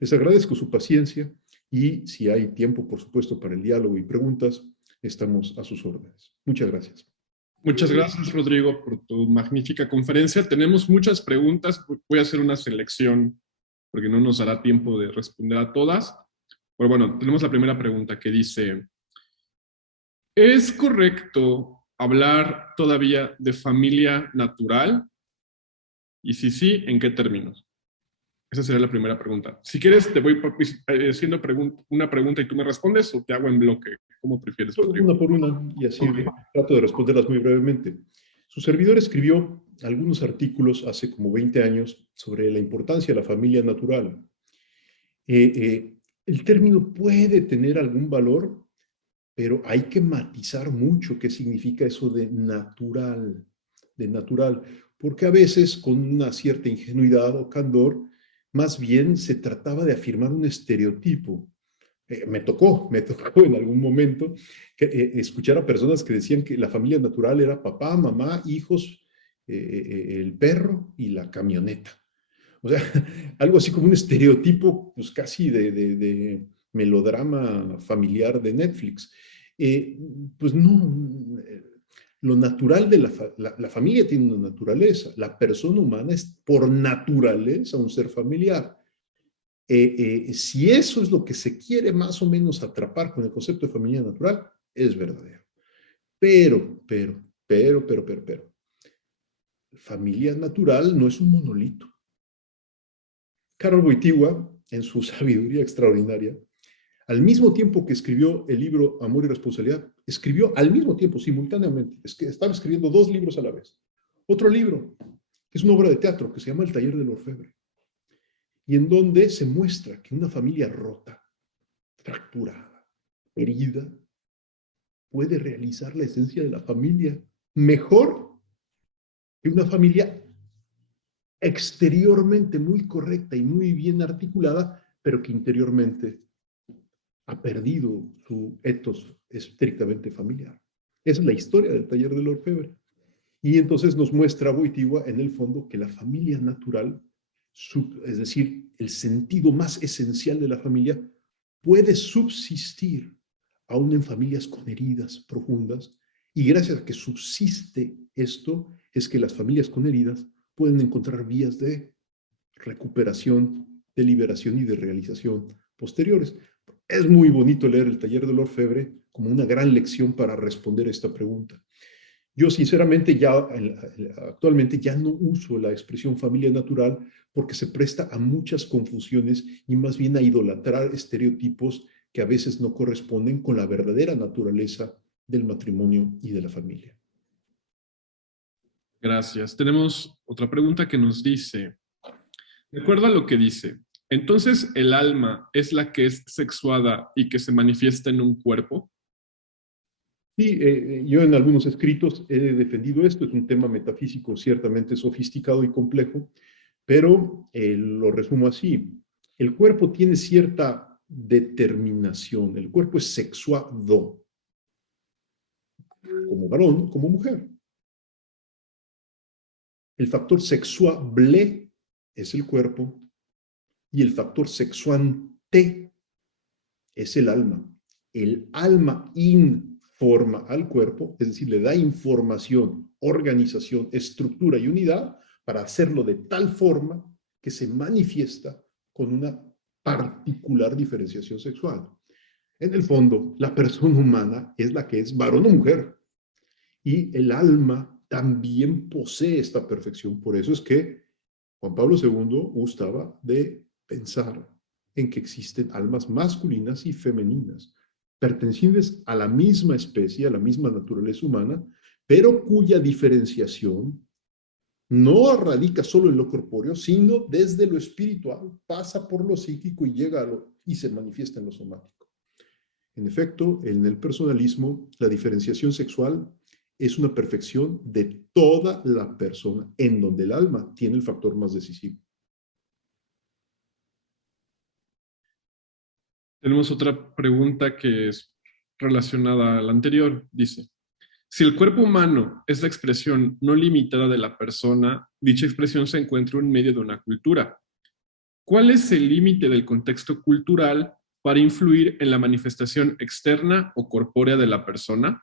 Les agradezco su paciencia y si hay tiempo, por supuesto, para el diálogo y preguntas, estamos a sus órdenes. Muchas gracias. Muchas gracias, Rodrigo, por tu magnífica conferencia. Tenemos muchas preguntas. Voy a hacer una selección porque no nos dará tiempo de responder a todas. Pero bueno, tenemos la primera pregunta que dice, ¿es correcto hablar todavía de familia natural? Y si sí, ¿en qué términos? Esa sería la primera pregunta. Si quieres, te voy haciendo una pregunta y tú me respondes o te hago en bloque. ¿Cómo prefieres, Rodrigo? Una por una, y así trato de responderlas muy brevemente. Su servidor escribió algunos artículos hace como 20 años sobre la importancia de la familia natural. El término puede tener algún valor, pero hay que matizar mucho qué significa eso de natural, porque a veces con una cierta ingenuidad o candor, más bien se trataba de afirmar un estereotipo. Me tocó en algún momento escuchar a personas que decían que la familia natural era papá, mamá, hijos, el perro y la camioneta. O sea, algo así como un estereotipo, pues casi de melodrama familiar de Netflix. Pues no, lo natural de la familia tiene una naturaleza. La persona humana es por naturaleza un ser familiar. Si eso es lo que se quiere más o menos atrapar con el concepto de familia natural, es verdadero. Pero, familia natural no es un monolito. Karol Wojtyła, en su sabiduría extraordinaria, Al mismo tiempo que escribió el libro Amor y Responsabilidad, escribió al mismo tiempo, simultáneamente, es que estaba escribiendo 2 libros a la vez. Otro libro, que es una obra de teatro, que se llama El Taller del Orfebre, y en donde se muestra que una familia rota, fracturada, herida, puede realizar la esencia de la familia mejor que una familia exteriormente muy correcta y muy bien articulada, pero que interiormente ha perdido su ethos estrictamente familiar. Esa es la historia del Taller del Orfebre. Y entonces nos muestra Wojtyła en el fondo que la familia natural, es decir, el sentido más esencial de la familia, puede subsistir aún en familias con heridas profundas, y gracias a que subsiste esto, es que las familias con heridas pueden encontrar vías de recuperación, de liberación y de realización posteriores. Es muy bonito leer el Taller del Orfebre como una gran lección para responder a esta pregunta. Yo sinceramente actualmente ya no uso la expresión familia natural porque se presta a muchas confusiones y más bien a idolatrar estereotipos que a veces no corresponden con la verdadera naturaleza del matrimonio y de la familia. Gracias. Tenemos otra pregunta que nos dice, de acuerdo a lo que dice, entonces el alma es la que es sexuada y que se manifiesta en un cuerpo. Sí, yo en algunos escritos he defendido esto, es un tema metafísico ciertamente sofisticado y complejo, pero lo resumo así. El cuerpo tiene cierta determinación, el cuerpo es sexuado, como varón, como mujer. El factor sexuable es el cuerpo y el factor sexuante es el alma. El alma informa al cuerpo, es decir, le da información, organización, estructura y unidad para hacerlo de tal forma que se manifiesta con una particular diferenciación sexual. En el fondo, la persona humana es la que es varón o mujer y el alma también posee esta perfección. Por eso es que Juan Pablo II gustaba de pensar en que existen almas masculinas y femeninas, pertenecientes a la misma especie, a la misma naturaleza humana, pero cuya diferenciación no radica solo en lo corpóreo, sino desde lo espiritual, pasa por lo psíquico y llega a y se manifiesta en lo somático. En efecto, en el personalismo, la diferenciación sexual es una perfección de toda la persona, en donde el alma tiene el factor más decisivo. Tenemos otra pregunta que es relacionada a la anterior. Dice, si el cuerpo humano es la expresión no limitada de la persona, dicha expresión se encuentra en medio de una cultura. ¿Cuál es el límite del contexto cultural para influir en la manifestación externa o corpórea de la persona?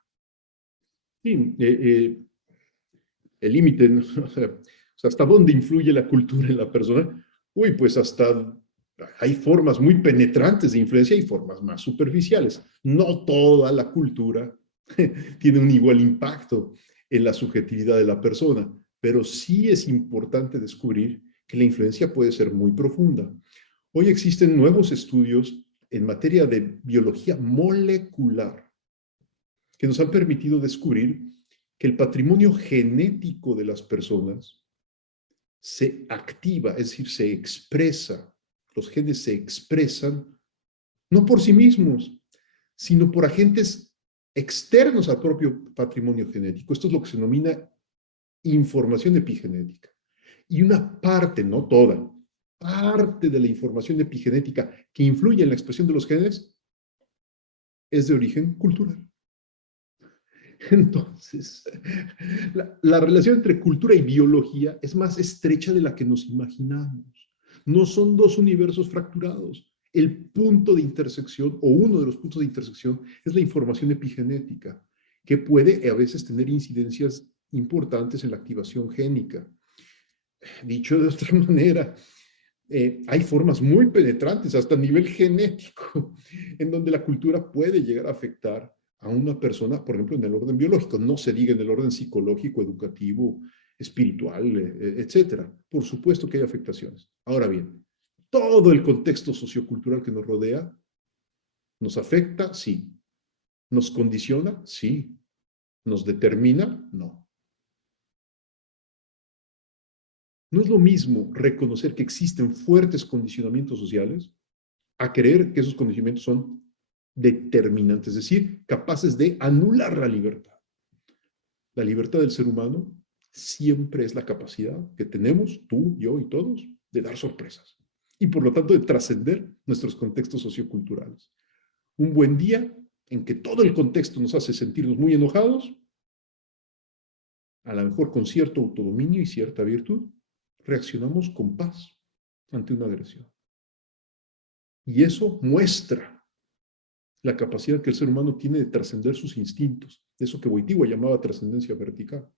Sí, el límite, ¿no? O sea, ¿hasta dónde influye la cultura en la persona? Uy, pues hasta hay formas muy penetrantes de influencia y formas más superficiales. No toda la cultura tiene un igual impacto en la subjetividad de la persona, pero sí es importante descubrir que la influencia puede ser muy profunda. Hoy existen nuevos estudios en materia de biología molecular que nos han permitido descubrir que el patrimonio genético de las personas se activa, es decir, se expresa, los genes se expresan no por sí mismos, sino por agentes externos al propio patrimonio genético. Esto es lo que se denomina información epigenética. Y una parte, no toda, parte de la información epigenética que influye en la expresión de los genes es de origen cultural. Entonces, la relación entre cultura y biología es más estrecha de la que nos imaginamos. No son dos universos fracturados. El punto de intersección, o uno de los puntos de intersección, es la información epigenética, que puede a veces tener incidencias importantes en la activación génica. Dicho de otra manera, hay formas muy penetrantes, hasta a nivel genético, en donde la cultura puede llegar a afectar a una persona, por ejemplo, en el orden biológico, no se diga en el orden psicológico, educativo, espiritual, etcétera. Por supuesto que hay afectaciones. Ahora bien, todo el contexto sociocultural que nos rodea ¿Nos afecta? Sí. ¿Nos condiciona? Sí. ¿Nos determina? No. No es lo mismo reconocer que existen fuertes condicionamientos sociales a creer que esos condicionamientos son determinantes, es decir, capaces de anular la libertad. La libertad del ser humano siempre es la capacidad que tenemos, tú, yo y todos, de dar sorpresas. Y por lo tanto de trascender nuestros contextos socioculturales. Un buen día en que todo el contexto nos hace sentirnos muy enojados, a lo mejor con cierto autodominio y cierta virtud, reaccionamos con paz ante una agresión. Y eso muestra la capacidad que el ser humano tiene de trascender sus instintos, eso que Wojtyła llamaba trascendencia vertical.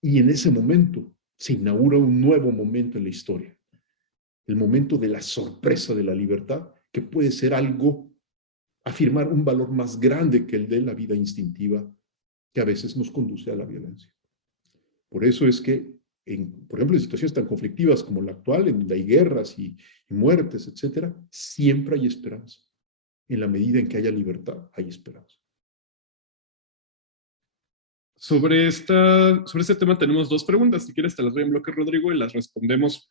Y en ese momento se inaugura un nuevo momento en la historia, el momento de la sorpresa de la libertad, que puede ser algo, afirmar un valor más grande que el de la vida instintiva, que a veces nos conduce a la violencia. Por eso es que, por ejemplo, en situaciones tan conflictivas como la actual, en donde hay guerras y muertes, etcétera, siempre hay esperanza. En la medida en que haya libertad, hay esperanza. Sobre este tema tenemos dos preguntas. Si quieres te las doy en bloque, Rodrigo, y las respondemos.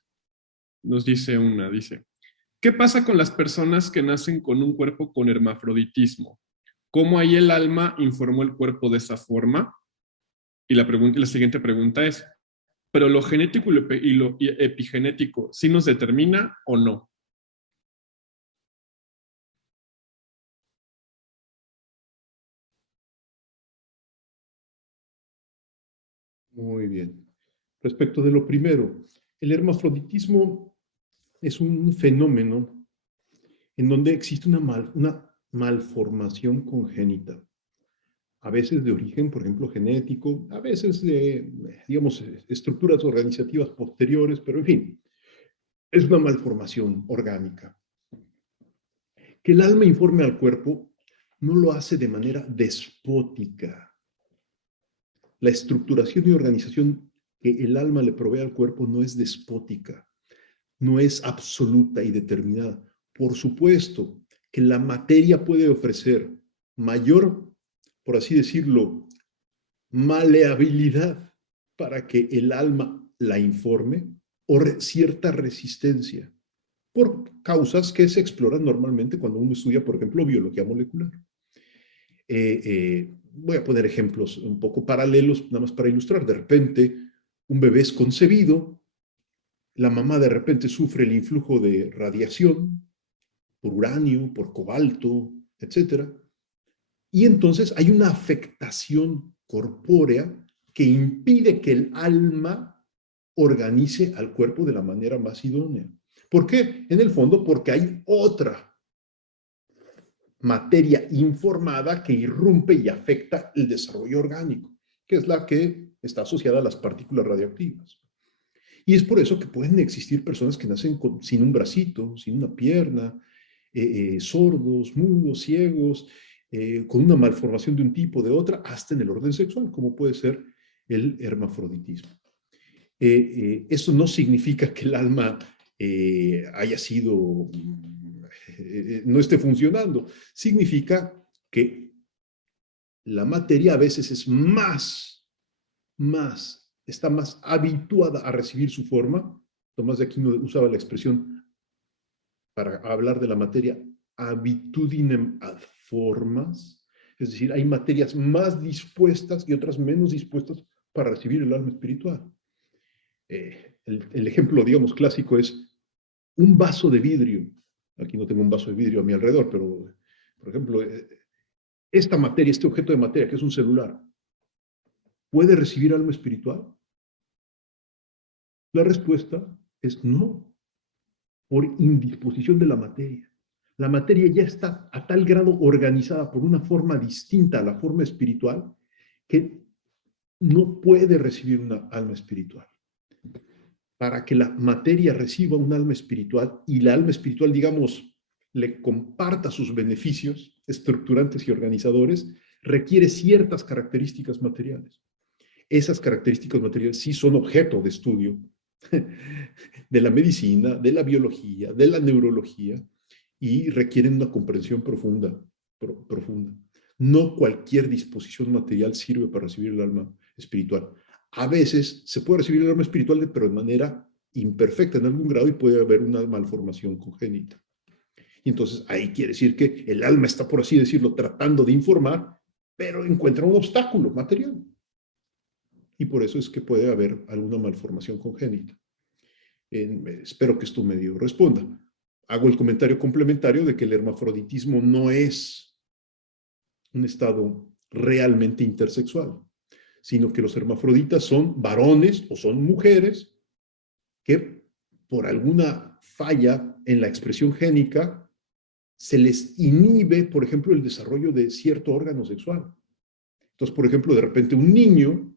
Nos dice una, dice, ¿qué pasa con las personas que nacen con un cuerpo con hermafroditismo? ¿Cómo ahí el alma informó el cuerpo de esa forma? Y la siguiente pregunta es, ¿pero lo genético y lo epigenético sí nos determina o no? Muy bien. Respecto de lo primero, el hermafroditismo es un fenómeno en donde existe una malformación congénita, a veces de origen, por ejemplo, genético, a veces de, digamos, estructuras organizativas posteriores, pero en fin, es una malformación orgánica. Que el alma informe al cuerpo no lo hace de manera despótica. La estructuración y organización que el alma le provee al cuerpo no es despótica, no es absoluta y determinada. Por supuesto que la materia puede ofrecer mayor, por así decirlo, maleabilidad para que el alma la informe o cierta resistencia por causas que se exploran normalmente cuando uno estudia, por ejemplo, biología molecular. Voy a poner ejemplos un poco paralelos, nada más para ilustrar. De repente, un bebé es concebido, la mamá de repente sufre el influjo de radiación por uranio, por cobalto, etc. Y entonces hay una afectación corpórea que impide que el alma organice al cuerpo de la manera más idónea. ¿Por qué? En el fondo, porque hay otra materia informada que irrumpe y afecta el desarrollo orgánico, que es la que está asociada a las partículas radioactivas. Y es por eso que pueden existir personas que nacen sin un bracito, sin una pierna, sordos, mudos, ciegos, con una malformación de un tipo o de otra, hasta en el orden sexual, como puede ser el hermafroditismo. Esto no significa que el alma haya sido, no esté funcionando. Significa que la materia a veces es está más habituada a recibir su forma. Tomás de Aquino usaba la expresión para hablar de la materia habitudinem ad formas, es decir, hay materias más dispuestas y otras menos dispuestas para recibir el alma espiritual. El ejemplo, digamos, clásico es un vaso de vidrio. Aquí no tengo un vaso de vidrio a mi alrededor, pero, por ejemplo, esta materia, este objeto de materia, que es un celular, ¿puede recibir alma espiritual? La respuesta es no, por indisposición de la materia. La materia ya está a tal grado organizada por una forma distinta a la forma espiritual que no puede recibir una alma espiritual. Para que la materia reciba un alma espiritual y la alma espiritual, digamos, le comparta sus beneficios estructurantes y organizadores, requiere ciertas características materiales. Esas características materiales sí son objeto de estudio de la medicina, de la biología, de la neurología, y requieren una comprensión profunda, profunda. No cualquier disposición material sirve para recibir el alma espiritual. A veces se puede recibir el alma espiritual, pero de manera imperfecta en algún grado y puede haber una malformación congénita. Y entonces ahí quiere decir que el alma está, por así decirlo, tratando de informar, pero encuentra un obstáculo material. Y por eso es que puede haber alguna malformación congénita. Espero que esto medio responda. Hago el comentario complementario de que el hermafroditismo no es un estado realmente intersexual, sino que los hermafroditas son varones o son mujeres que por alguna falla en la expresión génica se les inhibe, por ejemplo, el desarrollo de cierto órgano sexual. Entonces, por ejemplo, de repente un niño,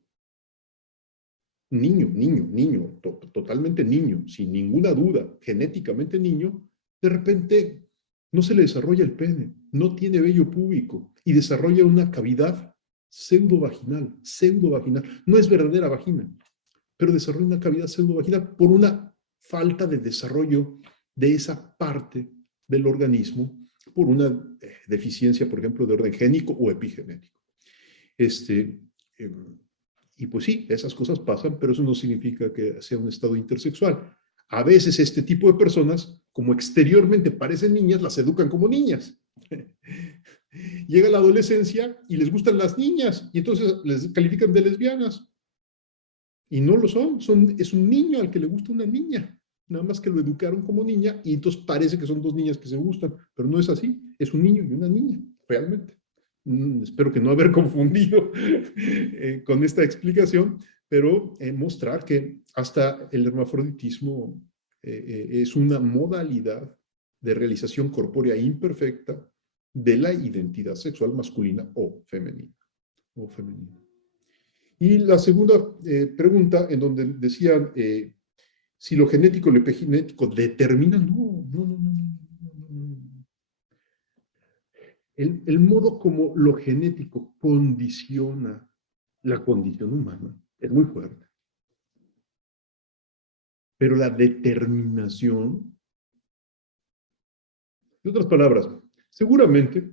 totalmente niño, sin ninguna duda, genéticamente niño, de repente no se le desarrolla el pene, no tiene vello púbico y desarrolla una cavidad pseudovaginal. No es verdadera vagina, pero desarrolla una cavidad pseudovaginal por una falta de desarrollo de esa parte del organismo, por una deficiencia, por ejemplo, de orden génico o epigenético. Y pues sí, esas cosas pasan, pero eso no significa que sea un estado intersexual. A veces este tipo de personas, como exteriormente parecen niñas, las educan como niñas. Llega la adolescencia y les gustan las niñas, y entonces les califican de lesbianas. Y no lo son, es un niño al que le gusta una niña. Nada más que lo educaron como niña y entonces parece que son dos niñas que se gustan, pero no es así. Es un niño y una niña, realmente. Espero que no haber confundido con esta explicación, pero mostrar que hasta el hermafroditismo es una modalidad de realización corpórea imperfecta de la identidad sexual masculina o femenina. Y la segunda pregunta, en donde decían si lo genético o lo epigenético determina, no. El modo como lo genético condiciona la condición humana es muy fuerte. Pero la determinación, en otras palabras, seguramente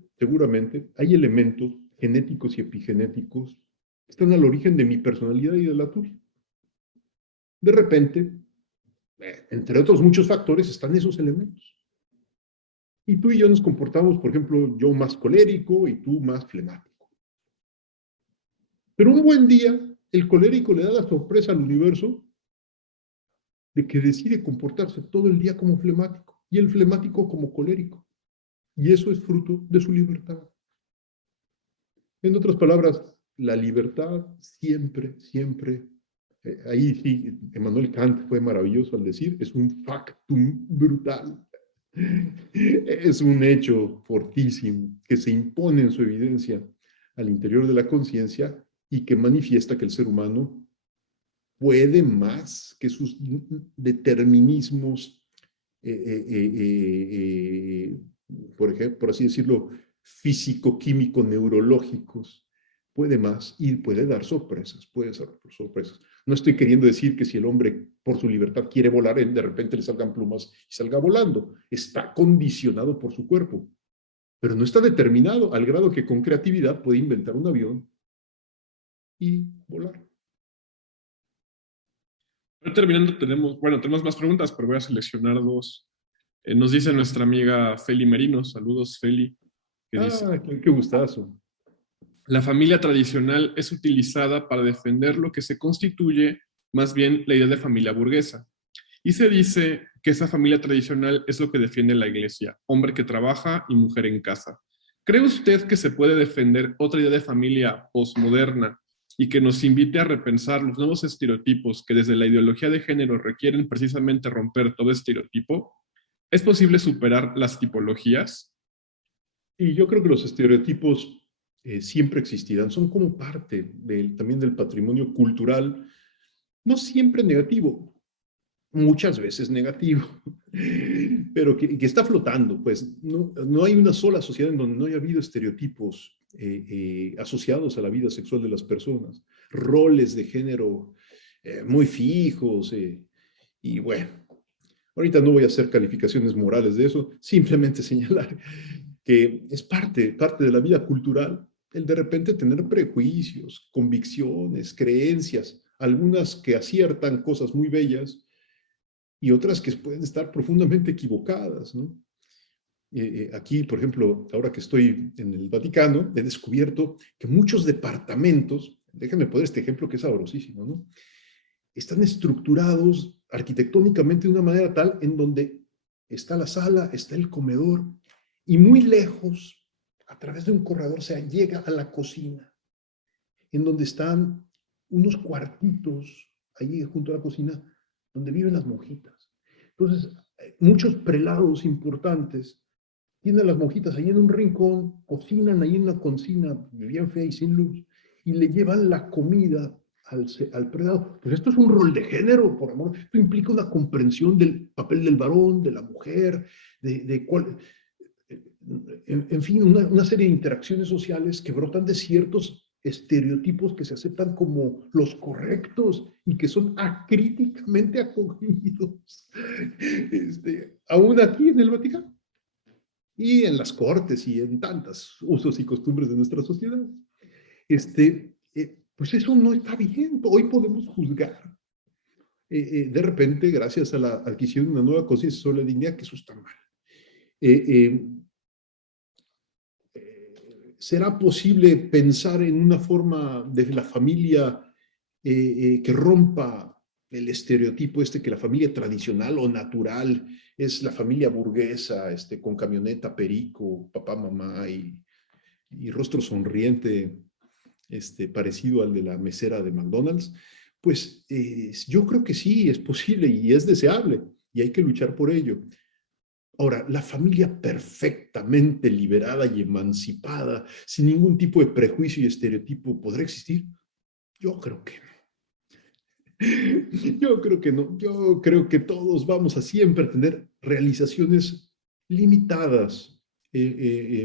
hay elementos genéticos y epigenéticos que están al origen de mi personalidad y de la tuya. De repente, entre otros muchos factores, están esos elementos. Y tú y yo nos comportamos, por ejemplo, yo más colérico y tú más flemático. Pero un buen día, el colérico le da la sorpresa al universo de que decide comportarse todo el día como flemático y el flemático como colérico. Y eso es fruto de su libertad. En otras palabras, la libertad siempre, ahí sí, Emmanuel Kant fue maravilloso al decir, es un factum brutal. Es un hecho fortísimo que se impone en su evidencia al interior de la conciencia y que manifiesta que el ser humano puede más que sus determinismos, por ejemplo, por así decirlo, físico-químico-neurológicos, puede más y puede dar sorpresas, No estoy queriendo decir que si el hombre por su libertad quiere volar, de repente le salgan plumas y salga volando. Está condicionado por su cuerpo, pero no está determinado al grado que con creatividad puede inventar un avión y volar. Terminando, tenemos más preguntas, pero voy a seleccionar dos. Nos dice nuestra amiga Feli Merino, saludos Feli, que dice, Qué gustazo. la familia tradicional es utilizada para defender lo que se constituye más bien la idea de familia burguesa. Y se dice que esa familia tradicional es lo que defiende la iglesia, hombre que trabaja y mujer en casa. ¿Cree usted que se puede defender otra idea de familia posmoderna y que nos invite a repensar los nuevos estereotipos que desde la ideología de género requieren precisamente romper todo estereotipo? ¿Es posible superar las tipologías? Y yo creo que los estereotipos siempre existirán, son como parte también del patrimonio cultural, no siempre negativo, muchas veces negativo, pero que está flotando, pues no hay una sola sociedad en donde no haya habido estereotipos asociados a la vida sexual de las personas, roles de género muy fijos, y bueno, Ahorita no voy a hacer calificaciones morales de eso, simplemente señalar que es parte de la vida cultural el de repente tener prejuicios, convicciones, creencias, algunas que aciertan cosas muy bellas y otras que pueden estar profundamente equivocadas, ¿no? Aquí, por ejemplo, ahora que estoy en el Vaticano, he descubierto que muchos departamentos, déjenme poner este ejemplo que es sabrosísimo, ¿no? Están estructurados arquitectónicamente de una manera tal en donde está la sala, está el comedor, y muy lejos, a través de un corredor, se llega a la cocina, en donde están unos cuartitos, allí junto a la cocina, donde viven las monjitas. Entonces, muchos prelados importantes tienen las monjitas ahí en un rincón, cocinan ahí en una cocina bien fea y sin luz, y le llevan la comida al prelado. Pues esto es un rol de género, por amor. Esto implica una comprensión del papel del varón, de la mujer, de cuál, en fin, una serie de interacciones sociales que brotan de ciertos estereotipos que se aceptan como los correctos y que son acríticamente acogidos, aún aquí en el Vaticano y en las cortes y en tantos usos y costumbres de nuestra sociedad. Pues eso no está bien. Hoy podemos juzgar. De repente, gracias a la adquisición de una nueva conciencia sobre la dignidad, que eso está mal. ¿Será posible pensar en una forma de la familia que rompa el estereotipo que la familia tradicional o natural es la familia burguesa, con camioneta, perico, papá, mamá y rostro sonriente, parecido al de la mesera de McDonald's? Pues yo creo que sí, es posible y es deseable y hay que luchar por ello. Ahora, la familia perfectamente liberada y emancipada, sin ningún tipo de prejuicio y estereotipo, ¿podrá existir? Yo creo que no. Yo creo que no. Yo creo que todos vamos a siempre tener realizaciones limitadas,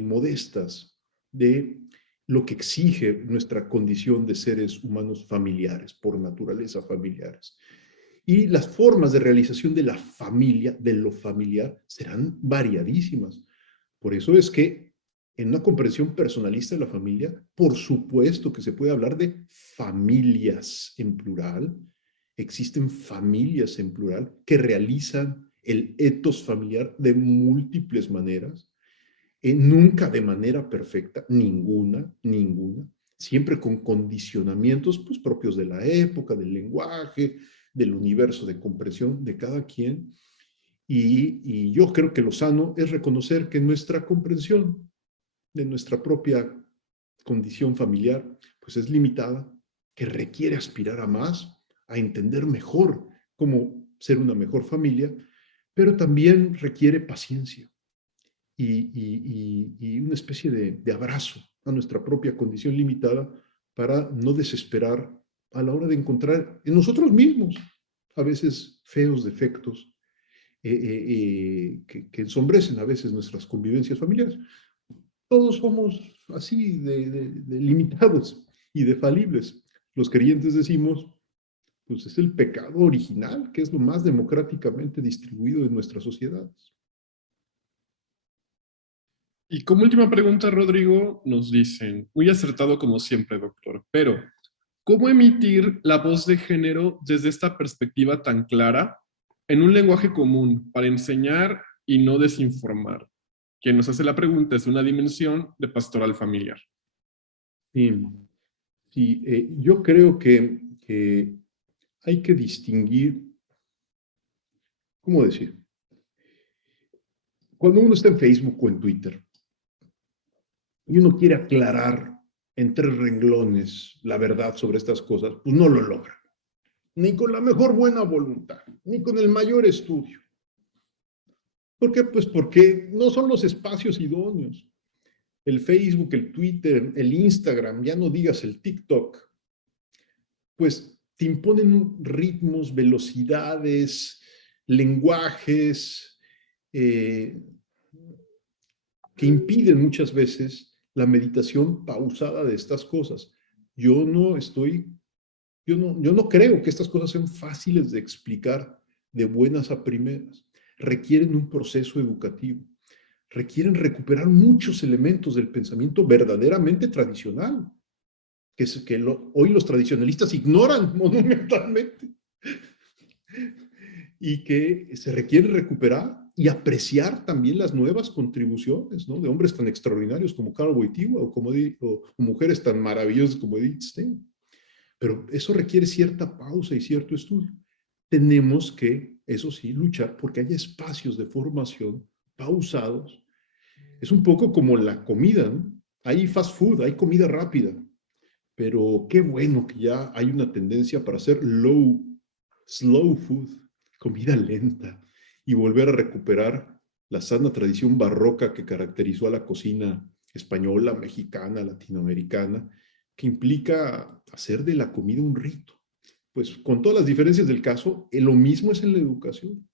modestas, de lo que exige nuestra condición de seres humanos familiares, por naturaleza familiares. Y las formas de realización de la familia, de lo familiar, serán variadísimas. Por eso es que en una comprensión personalista de la familia, por supuesto que se puede hablar de familias en plural. Existen familias en plural que realizan el etos familiar de múltiples maneras, nunca de manera perfecta, ninguna, siempre con condicionamientos pues, propios de la época, del lenguaje, del universo de comprensión de cada quien. Y yo creo que lo sano es reconocer que nuestra comprensión de nuestra propia condición familiar pues es limitada, que requiere aspirar a más, a entender mejor cómo ser una mejor familia, pero también requiere paciencia y una especie de abrazo a nuestra propia condición limitada para no desesperar a la hora de encontrar en nosotros mismos a veces feos defectos que ensombrecen a veces nuestras convivencias familiares. Todos somos así de limitados y de falibles. Los creyentes decimos, pues es el pecado original, que es lo más democráticamente distribuido en nuestras sociedades. Y como última pregunta, Rodrigo, nos dicen, muy acertado como siempre, doctor, pero ¿cómo emitir la voz de género desde esta perspectiva tan clara en un lenguaje común para enseñar y no desinformar? Quien nos hace la pregunta es una dimensión de pastoral familiar. Sí, sí yo creo que hay que distinguir, ¿cómo decir? Cuando uno está en Facebook o en Twitter y uno quiere aclarar en 3 renglones la verdad sobre estas cosas, pues no lo logra. Ni con la mejor buena voluntad, ni con el mayor estudio. ¿Por qué? Pues porque no son los espacios idóneos. El Facebook, el Twitter, el Instagram, ya no digas el TikTok, pues te imponen ritmos, velocidades, lenguajes que impiden muchas veces la meditación pausada de estas cosas. Yo no creo que estas cosas sean fáciles de explicar de buenas a primeras. requieren un proceso educativo, requieren recuperar muchos elementos del pensamiento verdaderamente tradicional, hoy los tradicionalistas ignoran monumentalmente y que se requiere recuperar y apreciar también las nuevas contribuciones, ¿no?, de hombres tan extraordinarios como Karol Wojtyła o mujeres tan maravillosas como Edith Stein. Pero eso requiere cierta pausa y cierto estudio. Tenemos que, eso sí, luchar porque haya espacios de formación pausados. Es un poco como la comida, ¿no? Hay fast food, hay comida rápida, pero qué bueno que ya hay una tendencia para hacer slow food, comida lenta, y volver a recuperar la sana tradición barroca que caracterizó a la cocina española, mexicana, latinoamericana, que implica hacer de la comida un rito. Pues con todas las diferencias del caso, lo mismo es en la educación.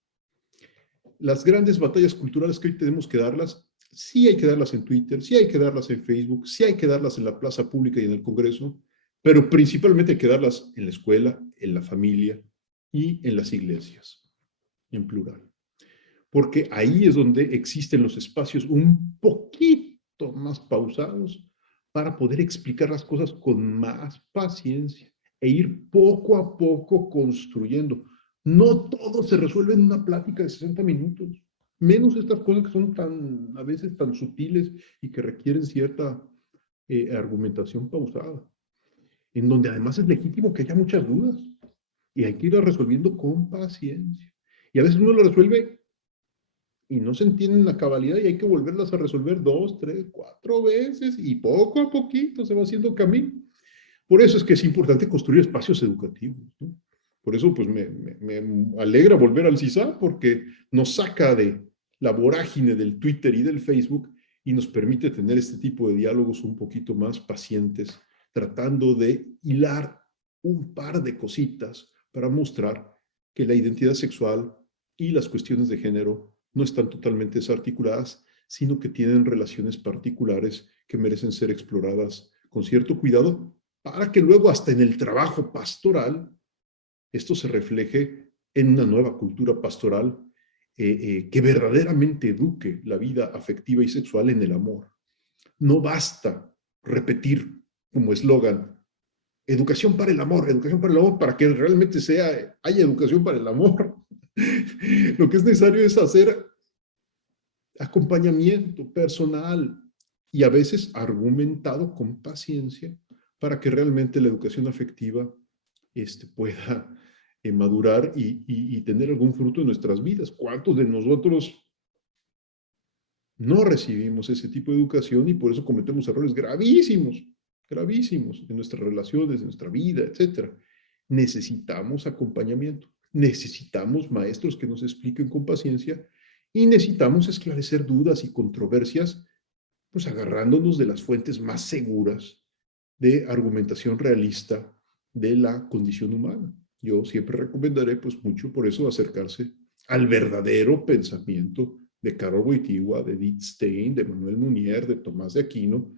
Las grandes batallas culturales que hoy tenemos que darlas, sí hay que darlas en Twitter, sí hay que darlas en Facebook, sí hay que darlas en la plaza pública y en el Congreso, pero principalmente hay que darlas en la escuela, en la familia y en las iglesias, en plural. Porque ahí es donde existen los espacios un poquito más pausados para poder explicar las cosas con más paciencia e ir poco a poco construyendo. No todo se resuelve en una plática de 60 minutos, menos estas cosas que son a veces tan sutiles y que requieren cierta argumentación pausada, en donde además es legítimo que haya muchas dudas y hay que irlas resolviendo con paciencia. Y a veces uno lo resuelve y no se entienden la cabalidad y hay que volverlas a resolver 2, 3, 4 veces y poco a poquito se va haciendo camino. Por eso es que es importante construir espacios educativos, ¿no? Por eso pues me alegra volver al CISAP porque nos saca de la vorágine del Twitter y del Facebook y nos permite tener este tipo de diálogos un poquito más pacientes, tratando de hilar un par de cositas para mostrar que la identidad sexual y las cuestiones de género no están totalmente desarticuladas, sino que tienen relaciones particulares que merecen ser exploradas con cierto cuidado para que luego hasta en el trabajo pastoral esto se refleje en una nueva cultura pastoral que verdaderamente eduque la vida afectiva y sexual en el amor. No basta repetir como eslogan educación para el amor, para que realmente haya educación para el amor. Lo que es necesario es hacer acompañamiento personal y a veces argumentado con paciencia para que realmente la educación afectiva pueda madurar y tener algún fruto en nuestras vidas. ¿Cuántos de nosotros no recibimos ese tipo de educación y por eso cometemos errores gravísimos, gravísimos en nuestras relaciones, en nuestra vida, etcétera? Necesitamos acompañamiento, necesitamos maestros que nos expliquen con paciencia y necesitamos esclarecer dudas y controversias, pues agarrándonos de las fuentes más seguras de argumentación realista de la condición humana. Yo siempre recomendaré, pues mucho por eso, acercarse al verdadero pensamiento de Karol Wojtyła, de Edith Stein, de Manuel Munier, de Tomás de Aquino,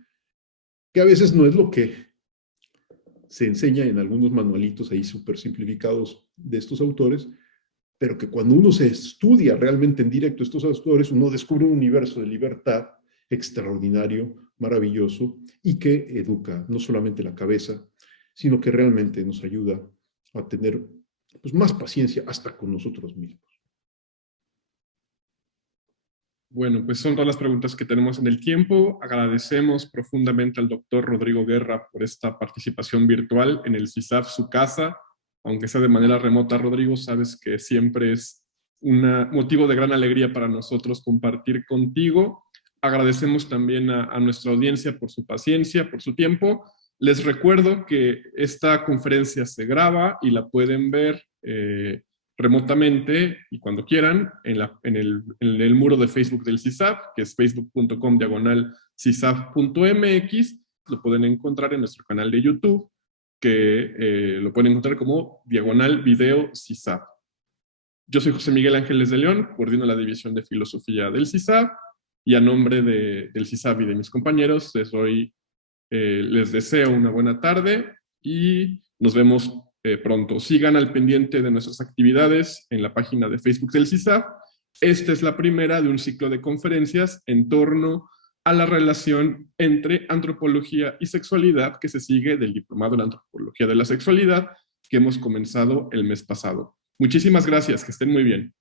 que a veces no es lo que se enseña en algunos manualitos ahí súper simplificados de estos autores, pero que cuando uno se estudia realmente en directo estos autores, uno descubre un universo de libertad extraordinario, maravilloso, y que educa no solamente la cabeza, sino que realmente nos ayuda a tener pues, más paciencia hasta con nosotros mismos. Bueno, pues son todas las preguntas que tenemos en el tiempo. Agradecemos profundamente al doctor Rodrigo Guerra por esta participación virtual en el CISAF, su casa. Aunque sea de manera remota, Rodrigo, sabes que siempre es un motivo de gran alegría para nosotros compartir contigo. Agradecemos también a nuestra audiencia por su paciencia, por su tiempo. Les recuerdo que esta conferencia se graba y la pueden ver remotamente y cuando quieran en el muro de Facebook del CISAF, que es facebook.com/CISAF.mx. Lo pueden encontrar en nuestro canal de YouTube, que lo pueden encontrar como /video CISAF. Yo soy José Miguel Ángeles de León, coordino la división de filosofía del CISAF, y a nombre del CISAF y de mis compañeros les deseo una buena tarde y nos vemos pronto. Sigan al pendiente de nuestras actividades en la página de Facebook del CISAF Esta es la primera de un ciclo de conferencias en torno a la relación entre antropología y sexualidad que se sigue del diplomado en antropología de la sexualidad que hemos comenzado el mes pasado. Muchísimas gracias, que estén muy bien.